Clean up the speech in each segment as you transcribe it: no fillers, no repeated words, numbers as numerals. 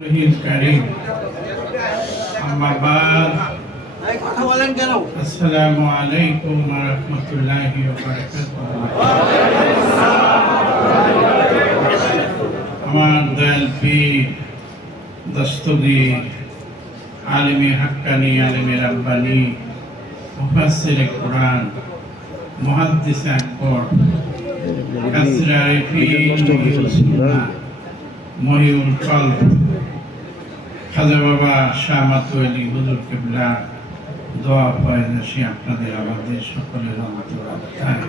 الكريم أما بعد السلام عليكم ورحمة الله وبركاته আমার দয়াল পীর দস্তগীর আলেমে হাক্কানি আলেমে রাব্বানি মুফাসসিরে কোরআন মুহাদ্দিস আকবর কাসরায়ে ফিল সুন্নাহ মহিউল কলব খাজা বাবা শাহ মাতোয়ালি হুজুর কিবলা দোয়া পয়দাসী আপনাদের আমাদের সকলের অন্তরাত্মায়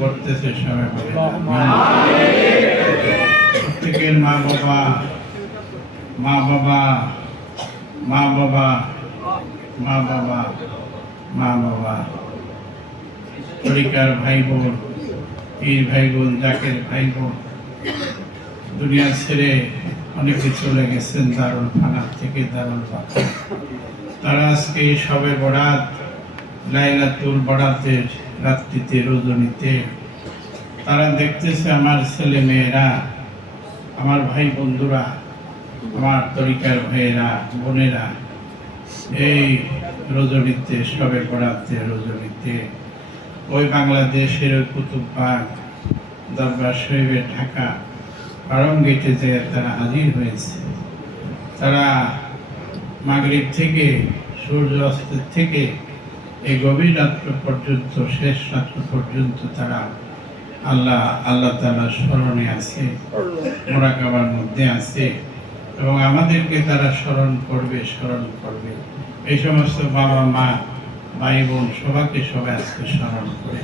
পড়তেছে সবাই বলে প্রত্যেকের মা বাবা তরিকার ভাই বোন পীর ভাই বোন জাকের ভাই বোন দুনিয়া ছেড়ে অনেকে চলে গেছেন দারুল ফানার থেকে দারুল ফানা। তারা আজকে সবে বরাত লাইলাতুল বরাতের রাত্রিতে রজনীতে তারা দেখতেছে আমার ছেলে মেয়েরা, আমার ভাই বন্ধুরা, আমার তরিকার ভাইয়েরা বোনেরা এই রজনীতে সবে বরাতের রজনীতে ওই বাংলাদেশের ওই কুতুববাগ দরবার শরীফে ঢাকা আরম গেটে যে তারা হাজির হয়েছে। তারা মাগরিব থেকে সূর্য অস্তের থেকে এই গভীর রাত্র পর্যন্ত শেষ রাত্র পর্যন্ত তারা আল্লাহ তাআলার স্মরণে আছে, মুরাকাবার মধ্যে আছে এবং আমাদেরকে তারা স্মরণ করবে। এই সমস্ত বাবা মা ভাই বোন সবাই আজকে স্মরণ করে।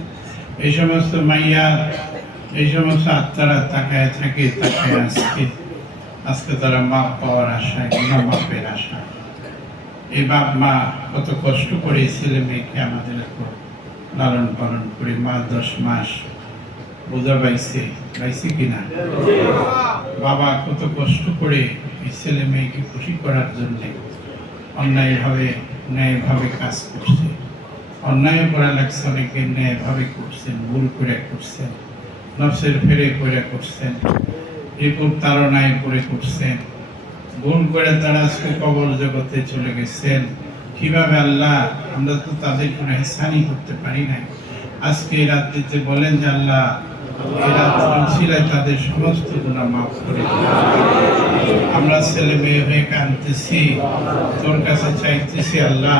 এই সমস্ত মাইয়া এই সমস্ত আত্মারা তাকায় আজকে তারা মাপ পাওয়ার আশায় মাপের আশা। এই বাপ মা কত কষ্ট করে ছেলে মেয়েকে আমাদের লালন পালন করে 10 মাস বোঝা পাইছে কিনা, বাবা কত কষ্ট করে এই ছেলে মেয়েকে খুশি করার জন্য ন্যায়ভাবে কাজ করছে। অন্যায় করা লাগছে, অনেকে ন্যায়ভাবে করছেন, ভুল করে করছেন, নফসের ফেরে করে করছেন, রিপুর তাড়নায় করে করছেন, ভুল করে তারা আজকে কবর জগতে চলে গেছেন। কিভাবে আল্লাহ, আমরা তো তাদের কোনো ইহসানই করতে পারি নাই। আজকে এই রাত্রিতে বলেন যে আল্লাহ এই রাত্রির তাদের সমস্ত গুনাহ মাফ করে দিন। আমরা ছেলে মেয়ে হয়ে কাঁদতেছি, তোর কাছে চাইতেছি আল্লাহ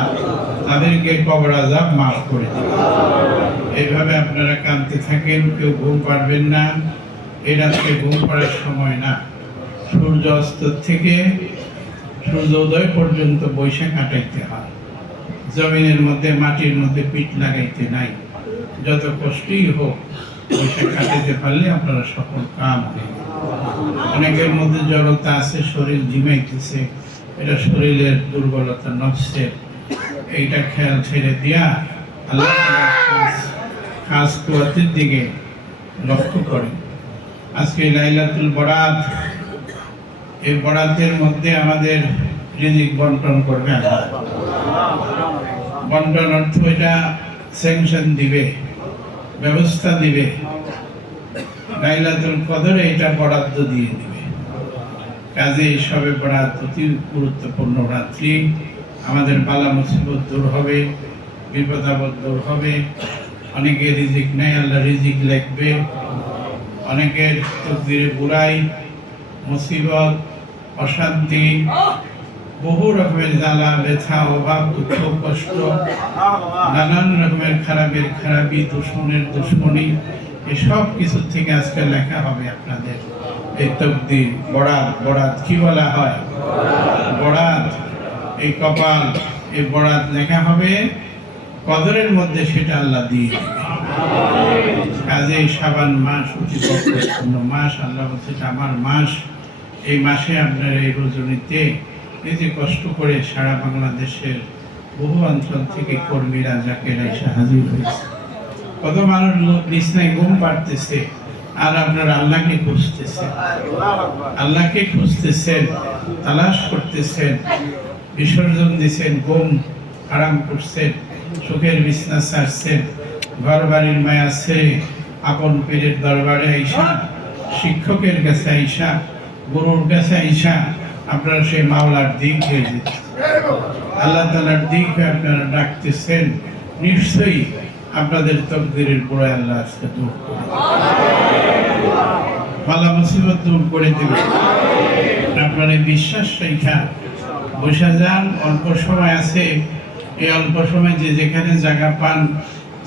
তাদেরকে কবর আযাব মাফ করে দিন। এইভাবে আপনারা কাঁদতে থাকেন, কেউ ঘুম পারবেন না। এই রাত্রে ঘুম পাড়ার সময় না, সূর্য অস্ত থেকে সূর্য উদয় পর্যন্ত বৈশা কাটাইতে হয়। জমিনের মধ্যে মাটির মধ্যে পিঠ লাগাইতে নাই। যত কষ্টই হোক বৈশা কাটাইতে পারলে আপনারা সফল কাম হবে। অনেকের মধ্যে জড়তা আছে, শরীর ঝিমাইতেছে, এটা শরীরের দুর্বলতা, নফসের। এইটা খেয়াল ছেড়ে দিয়া আল্লাহ খাস কুয়াতের দিকে লক্ষ্য করে। আজকে লাইলাতুল বরাত, এই বরাতের মধ্যে আমাদের রিজিক বন্টন করবে আল্লাহ। বন্টন অর্থ এটা স্যাংশন দিবে, ব্যবস্থা দিবে। লাইলাতুল কদরে এটা বরাদ্দ দিয়ে দিবে। কাজে সবে বরাত অতি গুরুত্বপূর্ণ রাত্রি। আমাদের বালা মুসিবত দূর হবে, বিপদ আপদ দূর হবে। অনেকের রিজিক নেই, আল্লাহ রিজিক লিখবে। অনেকের তকদিরে বুড়াই, মুসিবত, অশান্তি, বহু রকমের জ্বালা ব্যথা, অভাব, দুঃখ, কষ্ট, নানান রকমের খারাপি, দুশ্মনী, এসব কিছু থেকে আজকে লেখা হবে আপনাদের এই তকদির। বরাত কি বলা হয়? বরাত, এই কপাল, এই বরাত লেখা হবে কদরের মধ্যে, সেটা আল্লাহ দিয়ে দেবে। কাজে শাবান মাস অতি গুরুত্বপূর্ণ মাস। আল্লাহ বলছে আমার মাস। এই মাসে আপনার এই রজনীতে এই যে কষ্ট করে সারা বাংলাদেশের বহু অঞ্চল থেকে কর্মীরা জাকেরা এসে হাজির হয়েছে। কত মানুষ বিছনায় ঘুম পাড়তেছে আর আপনারা আল্লাহকে খুঁজতেছেন, তালাশ করতেছেন, বিসর্জন দিচ্ছেন, ঘুম আরাম করছেন, সুখের বিছনা ছাড়ছেন, ঘর বাড়ির মায়া ছেড়ে আপন পীরের দরবারে আইসা, শিক্ষকের কাছে আইসা, গুরুর কাছে আইসা আপনারা সেই মাওলার দিক হয়ে যেতে, আল্লাহ তাআলার দিকে আপনারা ডাকতেছেন, নিশ্চয়ই আপনাদের তকদিরের পরে আল্লাহ আজকে দূর করে বালা মুসিবত দূর করে দেবে। আপনারা বিশ্বাস রেখা বসে যান, অল্প সময় আছে, এই অল্প সময় যে যেখানে জায়গা পান,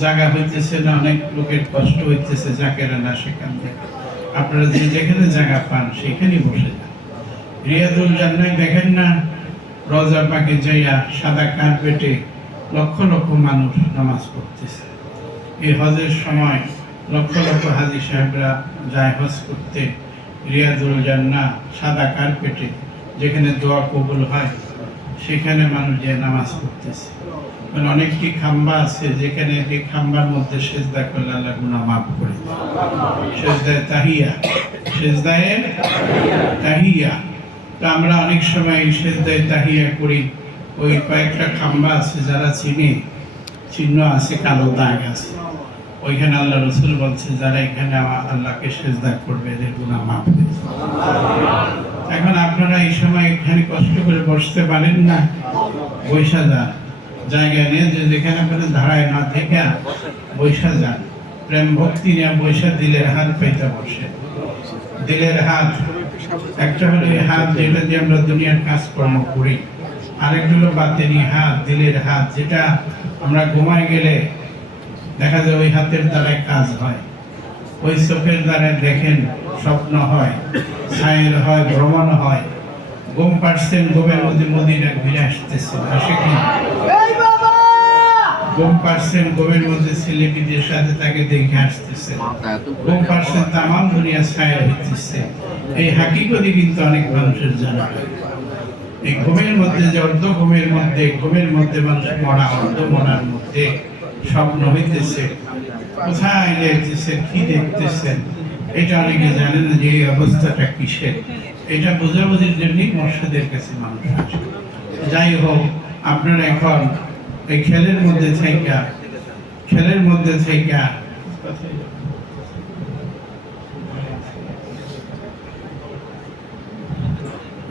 জায়গা হইতেছে না, অনেক লোকের কষ্ট হইতেছে জাকেরা না, সেখান থেকে আপনারা যে যেখানে জায়গা পান সেখানেই বসে যান। রিয়াদুল জান্নাহ দেখেন না, রওজা পাকে যাইয়া সাদা কার্পেটে লক্ষ লক্ষ মানুষ নামাজ পড়তেছে। এই হজের সময় লক্ষ লক্ষ হাজী সাহেবরা যায় হজ করতে। রিয়াদুল জান্নাহ সাদা কার্পেটে যেখানে দোয়া কবুল হয় সেখানে মানুষ যে নামাজ পড়তেছে। মানে অনেকটি খাম্বা আছে যেখানে এই খাম্বার মধ্যে সেজদা করলে আল্লাহ গুনাহ মাফ করে দেয়। সেজদায়ে তাহিয়া, সেজদায়ে তাহিয়া। তো আমরা অনেক সময় সেজদায়ে তাহিয়া করি, ওই কয়েকটা খাম্বা আছে যারা চিহ্ন আছে, কালো দাগ আছে, ওইখানে আল্লাহ রাসূল বলছে যারা এখানে আল্লাহকে সেজদা করবে এদের গুনাহ মাফ হয়ে যাবে। এখন আপনারা এই সময় এখানে কষ্ট করে বসতে পারেন না, বৈশা যান, জায়গা নিয়ে যে যেখানে আপনারা দাঁড়ায় না থেকে বৈশা যান, প্রেম ভক্তি নিয়ে বৈশা দিলের হাত পাইতে বসে। দিলের হাত একটা হলো এই হাত যেটা দিয়ে আমরা দুনিয়ার কাজকর্ম করি, আরেকটা হলো বাতেনি হাত, দিলের হাত, যেটা আমরা ঘুমায় গেলে দেখা যায় ওই হাতের দ্বারাই কাজ হয়, ওই চোখের দ্বারাই দেখেন স্বপ্ন হয়, ছায়ের হয়, ভ্রমণ হয়। ঘুম পাড়ছেন, ঘুমের মধ্যে মদিনা ঘুরে আসতেছে, আসে কি? ঘুম পাড়ছেন, ঘুমের মধ্যে ছেলেটিদের সাথে তাকে দেখে আসতেছে। ঘুম পাড়ছেন, তামাম দুনিয়া ছায়া হইতেছে। এই হাকিকতই কিন্তু অনেক মানুষের জানা হয়। এই ঘুমের মধ্যে যে অর্ধ ঘুমের মধ্যে মানুষ মরা, অর্ধ মরার মধ্যে স্বপ্ন হইতেছে, কোথায় যাইতেছেন, কি দেখতেছেন, এটা অনেকে জানেন না যে এই অবস্থাটা কিসের। এটা বোঝাবুঝির জন্যই মর্শিদের কাছে মানুষ আসে। যাই হোক, আপনারা এখন এই খেলের মধ্যে থেকে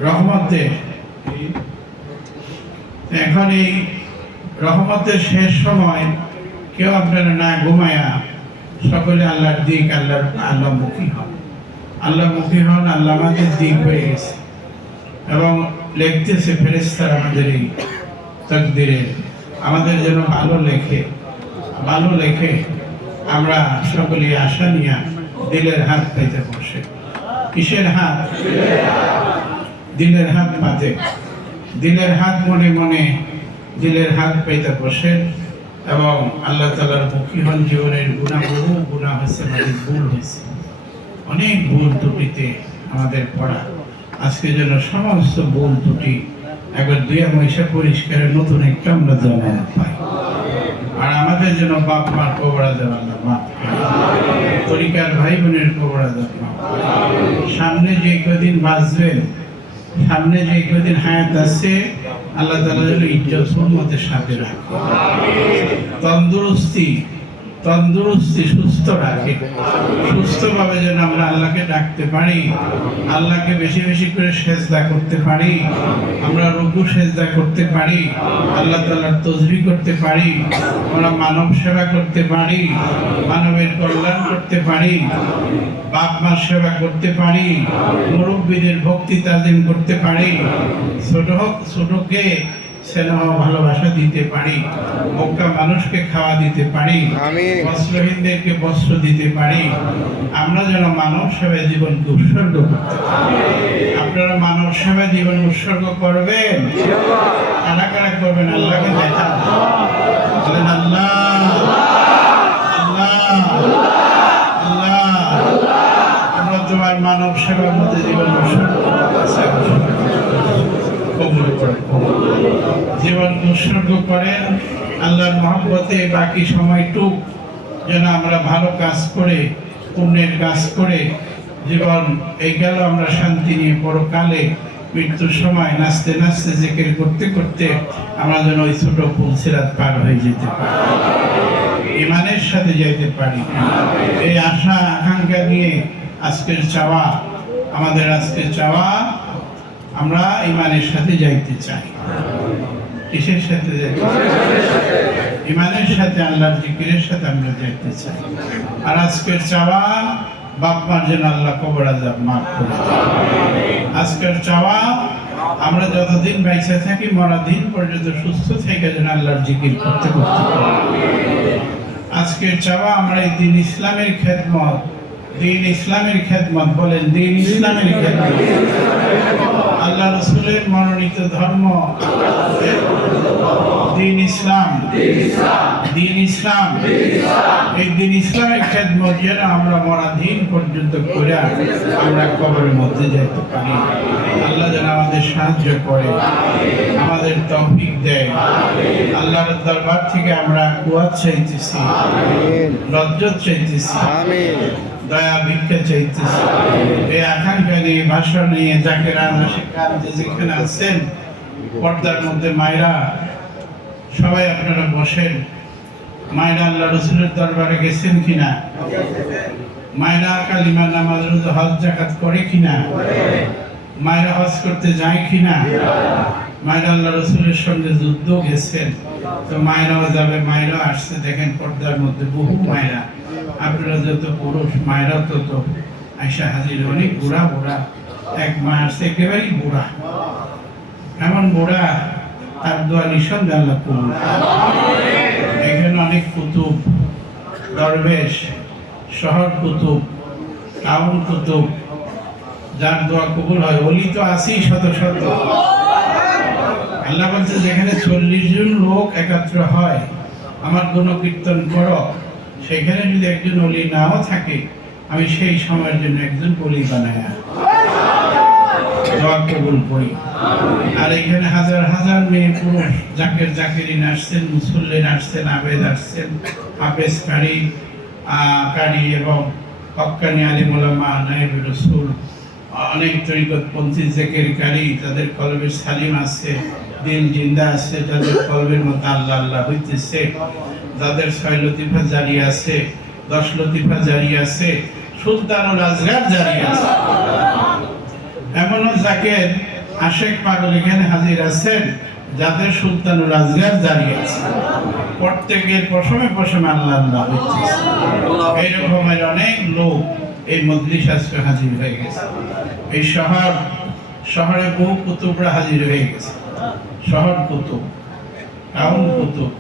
রহমতের, এখন এই রহমতের শেষ সময় কেউ আপনারা না ঘুমায়া সকলে আল্লাহর দিক, আল্লাহমুখী হন, আল্লাহমুখী হন। আল্লাহ আমাদের দিক হয়ে গেছে এবং লিখতেছে ফেরেশতারা আমাদের এই তাকদীরে, আমাদের যেন ভালো লেখে আমরা সকলে আশা নিয়ে দিলের হাত পাইতে বসে। কিসের হাত? দিলের হাত পাতে, দিলের হাত মনে মনে দিলের হাত পাইতে বসে এবং আল্লাহ তাআলার মুখী হন। জীবনের বহু গুনাহ হয়েছে, আমাদের ভুল হয়েছে, অনেক ভুল ত্রুটিতে আমাদের পড়া। আজকে যেন সমস্ত ভুল ত্রুটি একবার দুইয়া মহিষা পরিষ্কারের নতুন একটা আমরা জমায়েত পাই। আর আমাদের যেন বাপ মার কবর আযাব আল্লাহ মাফ করে, তরিকার ভাই বোনের কবর আযাব মাফ করে। সামনে যে কদিন বাঁচবেন, সামনে যে কদিন হায়াত আছে, আল্লাহ তাআলা যেন ইজ্জত সম্মানের সাথে রাখে, তন্দুরস্তি সুস্থ রাখে, সুস্থভাবে যেন আমরা আল্লাহকে ডাকতে পারি, আল্লাহকে বেশি বেশি করে সেজদা করতে পারি, আমরা রুকু সেজদা করতে পারি, আল্লাহ তাআলার তাসবিহ করতে পারি, আমরা মানব সেবা করতে পারি, মানবের কল্যাণ করতে পারি, বাপ মার সেবা করতে পারি, মুরব্বীদের ভক্তি তাজিম করতে পারি, ছোটকে স্নেহ ভালোবাসা দিতে পারি, মক্কা মানুষকে খাওয়া দিতে পারি, বস্ত্রহীনদেরকে বস্ত্র দিতে পারি। আমরা যেন মানব সেবায় জীবনকে উৎসর্গ করতে পারি। আপনারা মানব সেবায় জীবন উৎসর্গ করবেন? কারা কারা করবেন? আল্লাহকে দেখান, বলেন আল্লাহ আল্লাহ আল্লাহ। আমরা তোমার মানব সেবার মধ্যে জীবন উৎসর্গ জীবন উৎসর্গ করেন আল্লাহর মহব্বতে। বাকি সময়টুক যেন আমরা ভালো কাজ করে, পুণ্যের কাজ করে জীবন এই গেল, আমরা শান্তি নিয়ে পরকালে মৃত্যুর সময় নাচতে নাচতে জিকির করতে করতে আমরা যেন ওই ছোট পুলসিরাত পার হয়ে যেতে পারি, ঈমানের সাথে যেতে পারি। এই আশা আকাঙ্ক্ষা নিয়ে আজকের চাওয়া, আমাদের আজকের চাওয়া আমরা ইমানের সাথে যাইতে চাই। কিসের সাথে যাইতে চাই? ইমানের সাথে, আল্লাহর জিকিরের সাথে আমরা যাইতে চাই। আর আজকের চাওয়া, বাপ মার যেন আল্লাহ কবর আযাব মাফ করে দেন। আজকের চাওয়া, আমরা যতদিন বেঁচে থাকি মরা দিন পর্যন্ত সুস্থ থেকে যেন আল্লাহর জিকির করতে করতে পারি। আজকের চাওয়া, আমরা এই দিন ইসলামের খেদমত, দিন ইসলামের খেদমত, বলেন দিন ইসলামের খেদমত, আল্লাহ রাসূলের মনোনীত ধর্ম দিন ইসলাম, দিন ইসলাম, এই দিন ইসলামের খেদমত যেন আমরা মরা দিন পর্যন্ত করে আমরা কবরের মধ্যে যেতে পারি। আল্লাহ যেন আমাদের সাহায্য করে, আমাদের তৌফিক দেয়। আল্লাহর দরবার থেকে আমরা কুয়াত চাইতেছি, রজ্জত চাইতেছি, দয়া ভিক্ষা চাইতেছি। এই আকাঙ্ক্ষা নিয়ে, ভাষণ নিয়ে, জাকেরা যেখানে আছেন, পর্দার মধ্যে মায়েরা সবাই আপনারা বসেন। মায়েরা আল্লাহ রসুলের দরবারে গেছেন কিনা? মায়েরা কালিমা নামাজ রোজা হজ যাকাত করে কিনা? মায়েরা হজ করতে যায় কিনা? মায়েরা আল্লাহ রসুলের সঙ্গে যুদ্ধ গেছেন, তো মায়েরাও যাবে, মায়েরাও আসছে। দেখেন পর্দার মধ্যে বহু মায়েরা, আপনারা যত পুরুষ, মায়েরা তত আয়সা হাজির। অনেক বুড়া বুড়া, এক মা আসছে একেবারেই বুড়া, এমন বুড়া, তার দোয়া নিঃসন্দেহে আল্লাহ কবুল। এখানে অনেক কুতুব, দরবেশ, শহর কুতুব, টাউন কুতুব, যার দোয়া কবুল হয়। ওলি তো আছেই শত শত। আল্লাহ বলছে যেখানে 40 জন লোক একত্র হয় আমার গুণকীর্তন করো, সেখানে যদি একজন ওলি নাও থাকে, আমি সেই সময়ের জন্য একজন ওলি বানায়া দোয়া কবুল করি। আর এখানে হাজার হাজার মেয়ে পুরুষ, জাকের জাকেরিন আসছেন, মুসল্লিন আসছেন, আবেদ আসছেন, হাফেজ কারি কারি এবং হক্কানি আলিম উলামা, নায়েবে রাসূল, অনেক তরিকতপন্থী জিকির কারি, তাদের কলবে সালিম আছে, দিল জিন্দা আছে, যাদের কলবের মধ্যে আল্লাহ আল্লাহ হইতেছে, যাদের 6 লতিফা জারি আছে, 10 লতিফা জারি আছে, সুলতানুল আজগার জারি আছে। এমনও জাকের আশেক পাগল এখানে হাজির আছেন, যাদের সুলতানুল আজগার জারি আছে। প্রত্যেকের পশমে পশমে আল্লাহ আল্লাহ হইতেছে। এইরকমের অনেক লোক এই মজলিস আজকে হাজির হয়ে গেছে। এই শহরে বহু কুতুবরা হাজির হয়ে গেছে। শহর কুতুব, টাউন কুতুব,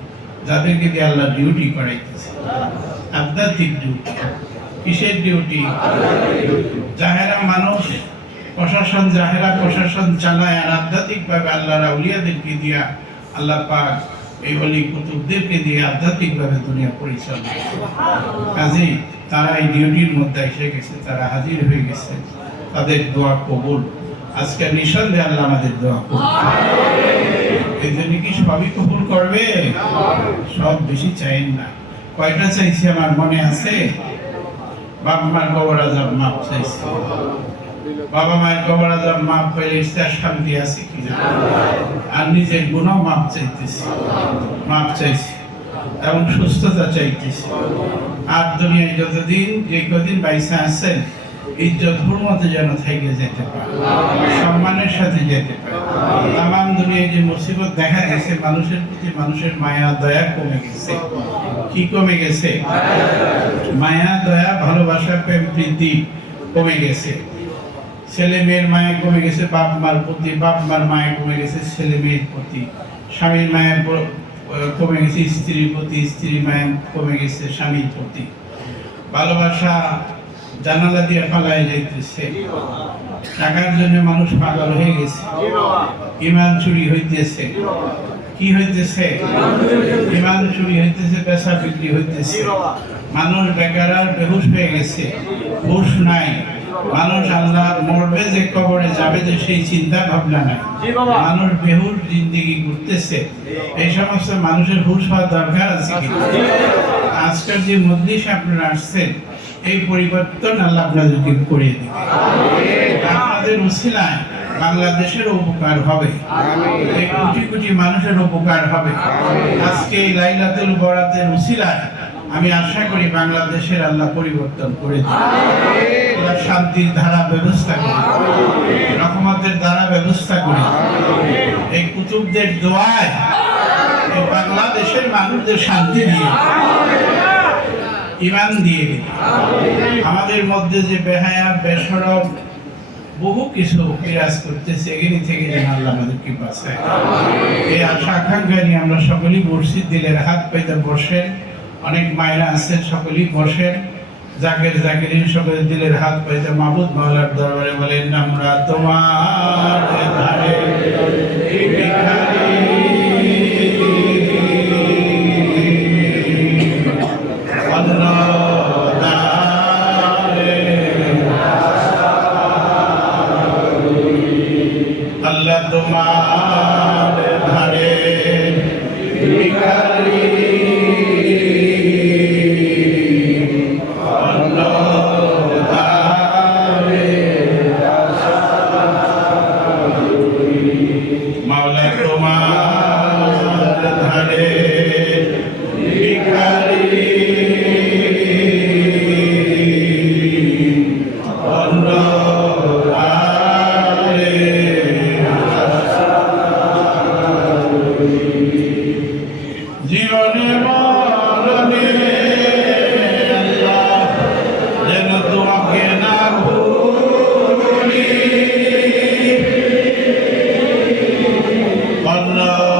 যাদেরকে দিয়ে আল্লাহ ডিউটি করাইতেছে, আধ্যাত্মিক ডিউটি। কিসের ডিউটি? জাহেরা মানুষ প্রশাসন, জাহেরা প্রশাসন চালায়, আর আধ্যাত্মিকভাবে আল্লাহর আউলিয়াদেরকে দিয়া আল্লাহ পাক এই ওলি কুতুবদেরকে দিয়ে আধ্যাত্মিকভাবে দুনিয়া পরিচালনা। কাজেই তারা এই ডিউটির মধ্যে এসে গেছে, তারা হাজির হয়ে গেছে, তাদের দোয়া কবুল। আজকে নিঃসন্দেহে আল্লাহ আমাদের দোয়া কবুল। এই জন্য কি সবই কবুল করবে? সব বেশি চাইেন না। কয়টা চাইছি আমার মনে আছে? বাপ মার কবর আযাব মাফ চাইছি। বাবা মায়ের কবর আযাব মাফ পেলে শান্তি আছে কিনা? আর নিজের গুনাহ মাফ চাইতেছি, মাফ চাইছি এবং সুস্থতা চাইতেছি। আর দুনিয়ায় যতদিন, যে কদিন বাইসা আছেন, ইজ্জত হুরমতে যেন থেকে যেতে পারে, সম্মানের সাথে যেতে পারে। তামাম দুনিয়ায় যে মুসিবত দেখা গেছে, মানুষের প্রতি মানুষের মায়া দয়া কমে গেছে। কি কমে গেছে? মায়া দয়া, ভালোবাসা, প্রেম প্রীতি কমে গেছে। ছেলে মেয়ের মায়া কমে গেছে বাপ মার প্রতি, বাপ মার মায়া কমে গেছে ছেলে মেয়ের প্রতি, স্বামীর মায়া কমে গেছে স্ত্রীর প্রতি, স্ত্রীর মায়া কমে গেছে স্বামীর প্রতি। ভালোবাসা জানালা দিয়ে পালায় যাইতেছে। টাকার জন্য মানুষ পাগল হয়ে গেছে। ইমান চুরি হইতেছে। কি হইতেছে? ইমান চুরি হইতেছে, পেশা বিক্রি হইতেছে। মানুষ বেকার আর বেহুশ হয়ে গেছে, হুশ নাই। মানুষ আল্লাহ মরবে যে, কবরে যাবে যে, সেই চিন্তা ভাবনা নাই। মানুষ বেহুশ জিন্দেগি করতেছে। এই সমস্ত মানুষের হুশ হওয়া দরকার আছে। আজকের যে মজলিসে আপনারা আসছেন, এই পরিবর্তন আল্লাহ আপনাদেরকে করে দিবে। আপনাদের উসিলায় বাংলাদেশের উপকার হবে, এই কোটি কোটি মানুষের উপকার হবে। আজকে এই লাইলাতুল বরাতের উসিলায় আমি আশা করি বাংলাদেশের আল্লাহ পরিবর্তন করে দিবে। এবার শান্তির ধারা ব্যবস্থা করি, রহমতের ধারা ব্যবস্থা করি। এই কুতুবদের দোয়ায় এই বাংলাদেশের মানুষদের শান্তি দিয়ে, ঈমান দিয়ে দিন। আমাদের মধ্যে যে বেহায়া বেশরম বহু কিছু বিরাজ করতেছে, এগুলি থেকে যেন আল্লাহ আমাদেরকে বাঁচায়। এই আশা আকাঙ্ক্ষা নিয়ে আমরা সকলেই বসছি, দিলের হাত পাইতে বসেন। অনেক মায়েরা আছেন, সকলেই বসেন। জাকের জাকিরিন সকলের দিলের হাত পাইতে মাহবুব মাওলার দরবারে বলেন, আমরা তোমার ধারে ভিখারি, আল্লাহ তোমার ধারে ভিখারি, মাওলা তোমার ধারে ভিখারি, জীবনে মরণে আল্লাহ যেন তোমাকে না ভুলি। আল্লাহ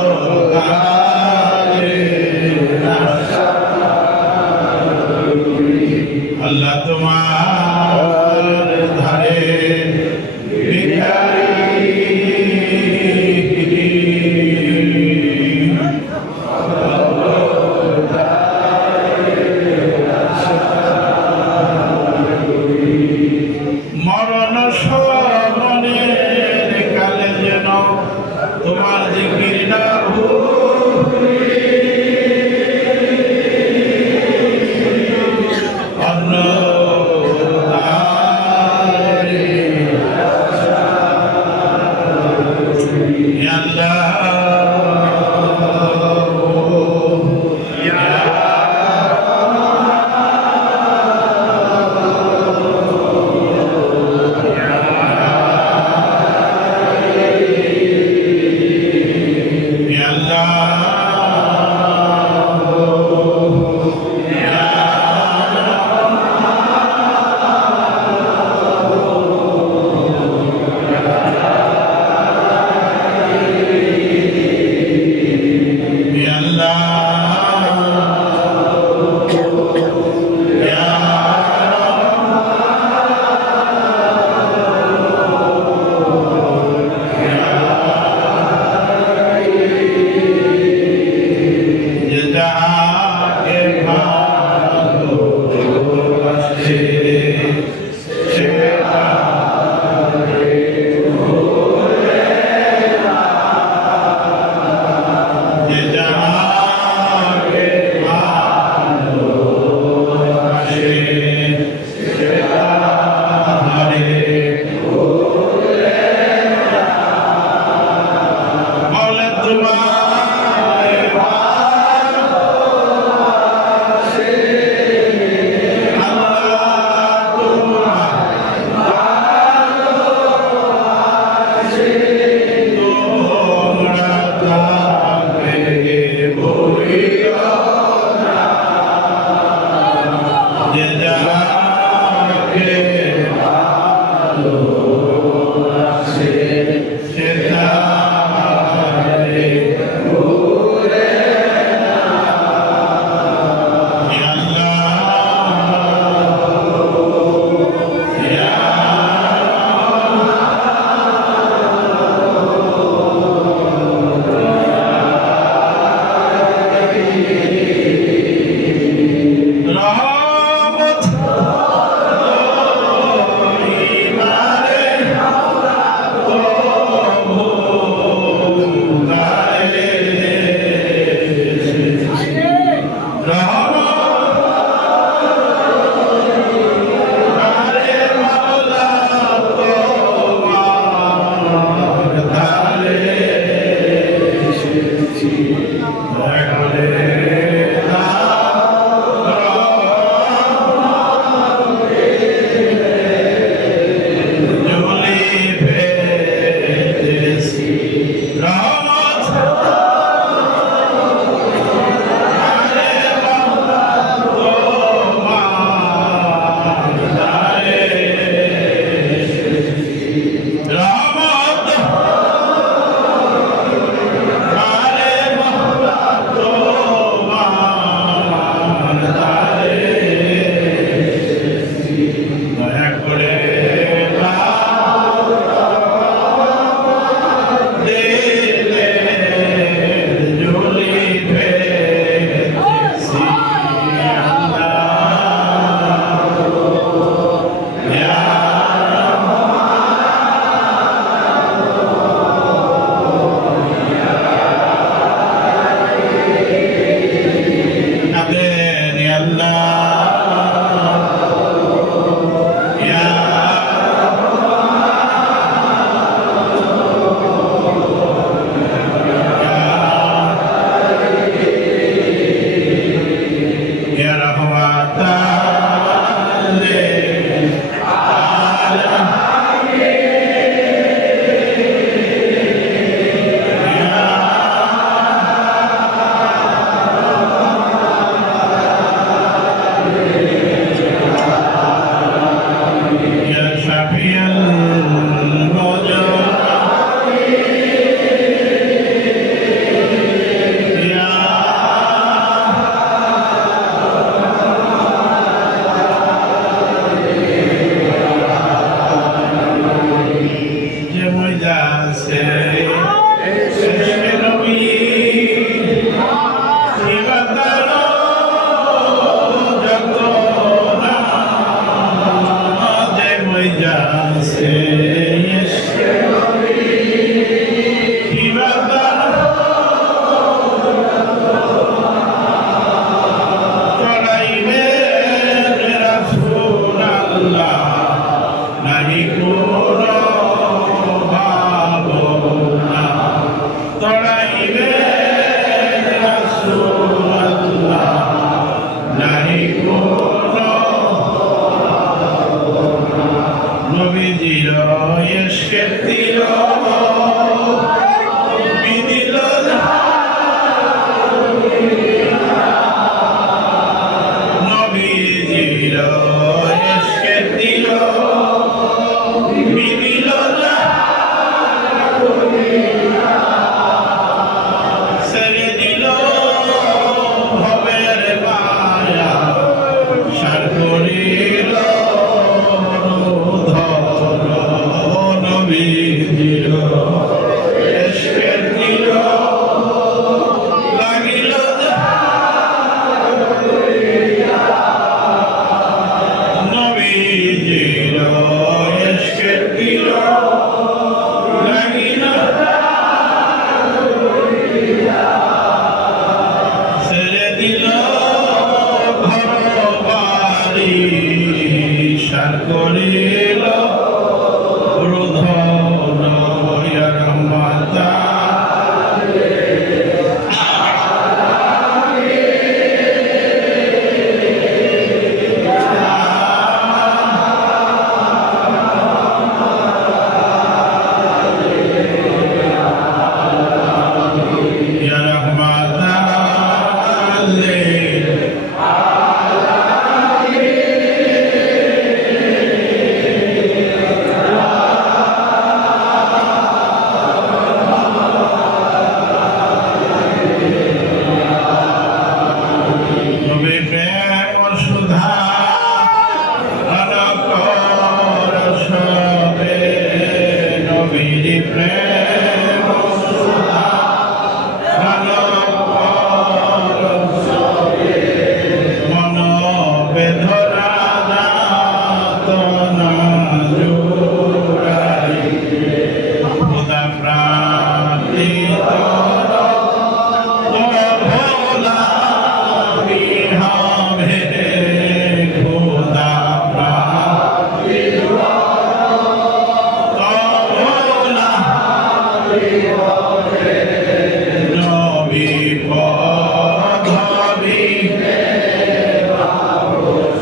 নবী পদবী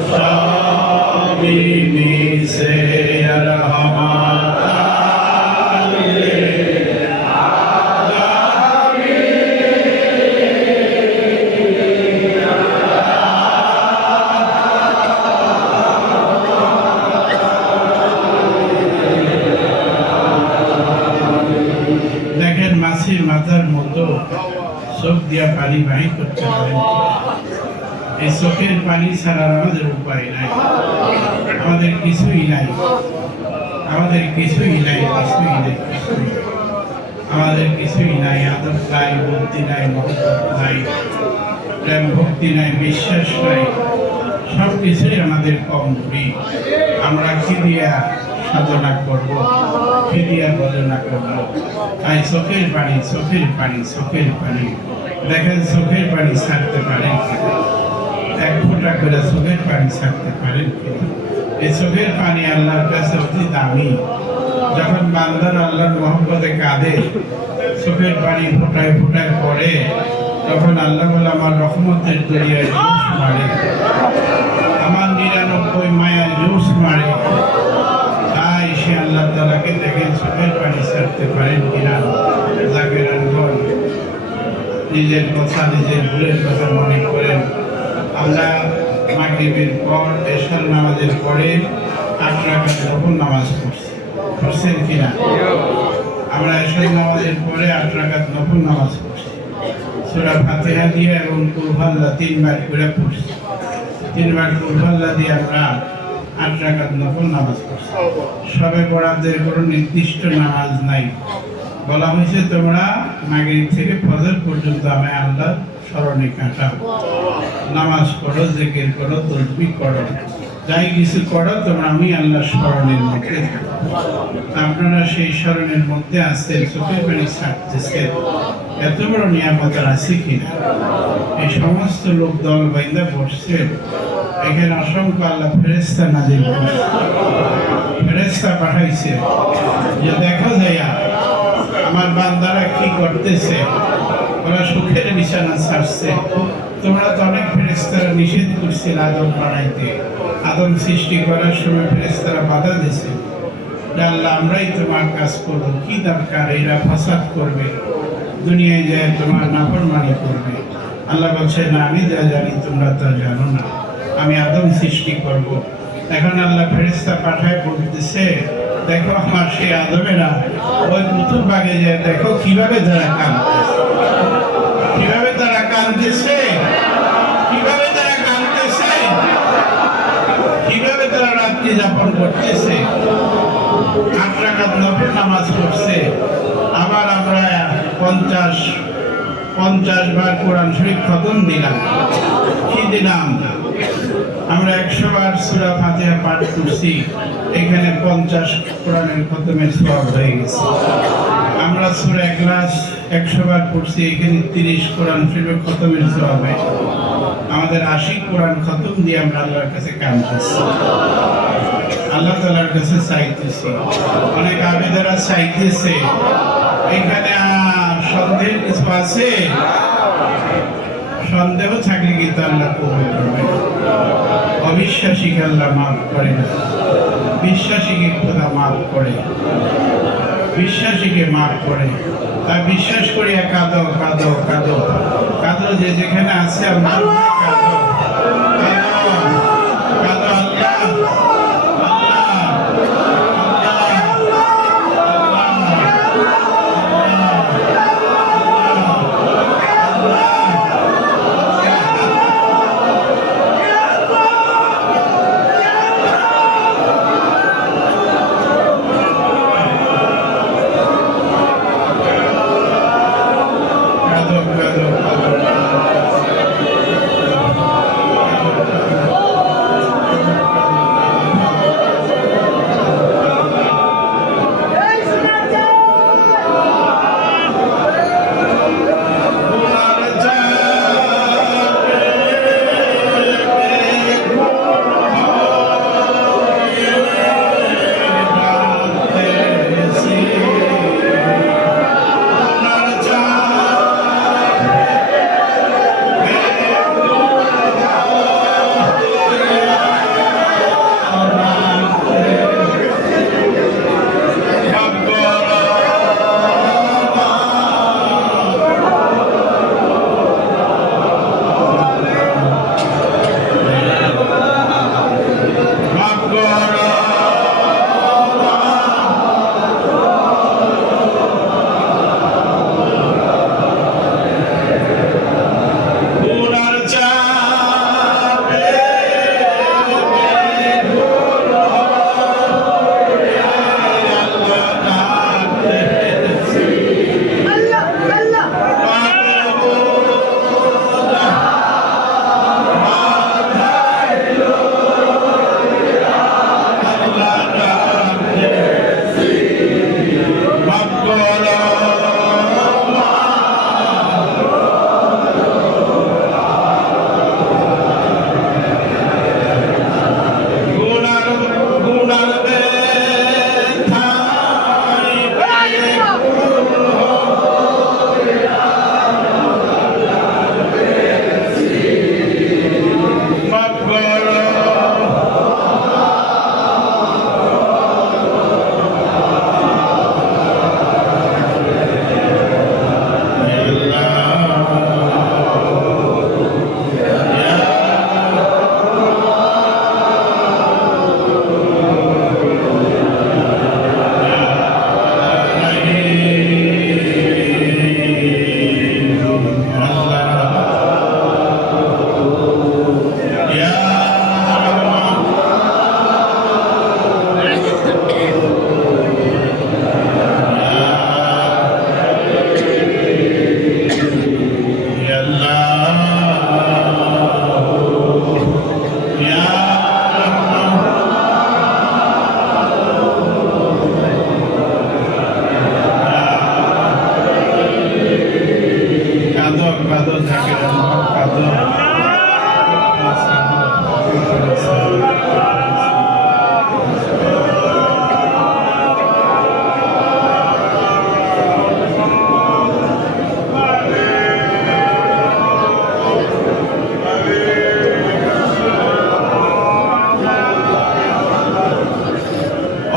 সবই মিশে দেখেন মাছির মাথার মতো চোখ দিয়া পানি বাহির করতে পারেন। এই চোখের পানি ছাড়া আমাদের উপায় নাই, আমাদের কিছুই নাই, আমাদের কিছুই নাই, কিছুই নাই, আমাদের কিছুই নাই। আদব নাই, বুদ্ধি নাই, মহব্বত নাই, প্রেম ভক্তি নাই, বিশ্বাস নাই, সব কিছুই আমাদের কমজোরি। আমরা কি দিয়া সাধনা করবো, কি দিয়া ভজনা করবো? তাই চোখের পানি, চোখের পানি, চোখের পানি। দেখেন চোখের পানি ছাড়তে পারেন কিনা, এক ফোঁটা করে চোখের পানি ছাড়তে পারেন কিনা? এই চোখের পানি আল্লাহর কাছে অতি দামি। যখন বান্দার আল্লাহর মহব্বতে কাঁদে, চোখের পানি ফোটায় ফোটায় পড়ে, তখন আল্লাহ বলে আমার রহমতের দরিয়ায় জোশ মারে, আমার 99 মায়ায় জোশ মারে। তাই সে আল্লাহ তাআলাকে দেখেন চোখের পানি ছাড়তে পারেন কিনা। জাকেরান গণ নিজের কথা, নিজের ভুলের কথা মনে করেন। আমরা মাগরিবের পর এশার নামাজের পরে 8 রাকাত নফল নামাজ পড়ছেন কিনা? আমরা এশার নামাজের পরে 8 রাকাত নফল নামাজ পড়ছি। সূরা ফাতিহা দিয়ে এবং কুল হুয়াল্লাহ 3 বার করে পড়ছি। 3 বার কুল হুয়াল্লাহ দিয়ে আমরা 8 রাকাত নফল নামাজ পড়ছি। সবে বরাতের কোনো নির্দিষ্ট নামাজ নাই। বলা হয়েছে তোমরা মাগরিব থেকে ফজর পর্যন্ত আমি আল্লাহর স্মরণে কাটাও, নামাজ পড়ো, জিকির করো, তাসবিহ করো, যাই কিছু করো তোমরা আমি আল্লাহর স্মরণের মধ্যে থাকো। আপনারা সেই স্মরণের মধ্যে আছেন, চোখের পানি ছাড়তেছেন, এত বড় নিয়ামত আছে কিনা? এই সমস্ত লোক দল বাইন্দা বসছেন, এখানে অসংখ্য আল্লাহ ফেরেশতা নাজিল করছে, ফেরেশতা পাঠাইছে যে দেখো যাইয়া আমার বান্দারা কি করতেছে, ওরা সুখের বিছানা ছাড়ছে। তোমরা তো অনেক ফেরেশতারা নিষেধ করছিল আদম বানাইতে, আদম সৃষ্টি করার সময় ফেরেশতারা বাধা দিয়েছে যে আল্লাহ আমরাই তোমার কাজ করবো, কি দরকার, এরা ফাসাদ করবে, দুনিয়ায় যায় তোমার নাফরমানি করবে। আল্লাহ বলছে না, আমি যা জানি তোমরা তা জানো না, আমি আদম সৃষ্টি করব। এখন আল্লাহ ফেরেশতা পাঠায় বলতেছে দেখো আমার সেই আদমেরা ওই কুতুব বাগে যায়, দেখো কিভাবে তারা কাঁদতেছে, কিভাবে তারা কাঁদতেছে, কিভাবে তারা কাঁদতেছে, কিভাবে তারা রাত্রি যাপন করতেছে। 8 রাকাত নফল নামাজ পড়ছে। আবার আমরা 50 বার কোরআন শরীফ খতম দিলাম। কি দিলাম? আমরা 100 বার সূরা ফাতিহা পাঠ করছি, এখানে 50 কোরআনের খতমের সওয়াব হয়ে গেছে। আমরা সূরা ইখলাস 100 বার পড়ছি, এখানে 30 কোরআন শরীফের খতমের সওয়াব হয়। আমাদের 80 কোরআন খতম দিয়ে আমরা আল্লাহর কাছে কাঁদতেছি, আল্লাহ তাআলার কাছে চাইতেছি। অনেক আবেদরা চাইতেছে, এখানে সন্দেহের কিছু আছে? সন্দেহ থাকলে কিন্তু আল্লাহ কবুল করবে। অবিশ্বাসীকে আল্লাহ মাফ করে না, বিশ্বাসীকে খোদা মাফ করে, বিশ্বাসীকে মাফ করে। তাই বিশ্বাস করিয়া কাঁদো, কাঁদো, কাঁদো, কাঁদো, যে যেখানে আছে আমরা কাঁদো, কাঁদো, কাঁদো। কাঁদো, জাকিরান হক কাঁদো।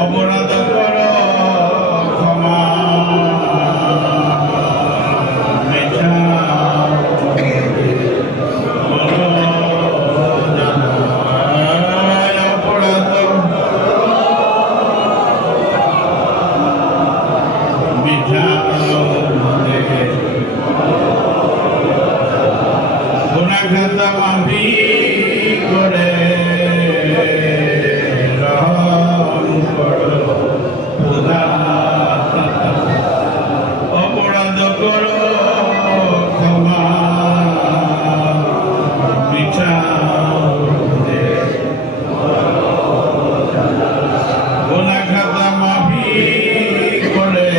অপরাধ করো ক্ষমা মেটাও, বলো জানাই অপরাধ মেটাও, গুনাহ খাতা মাফি করে রহম করো খোদা। অপরাধ করো ক্ষমা মিটাও, গুনাহ খাতা মাফি করে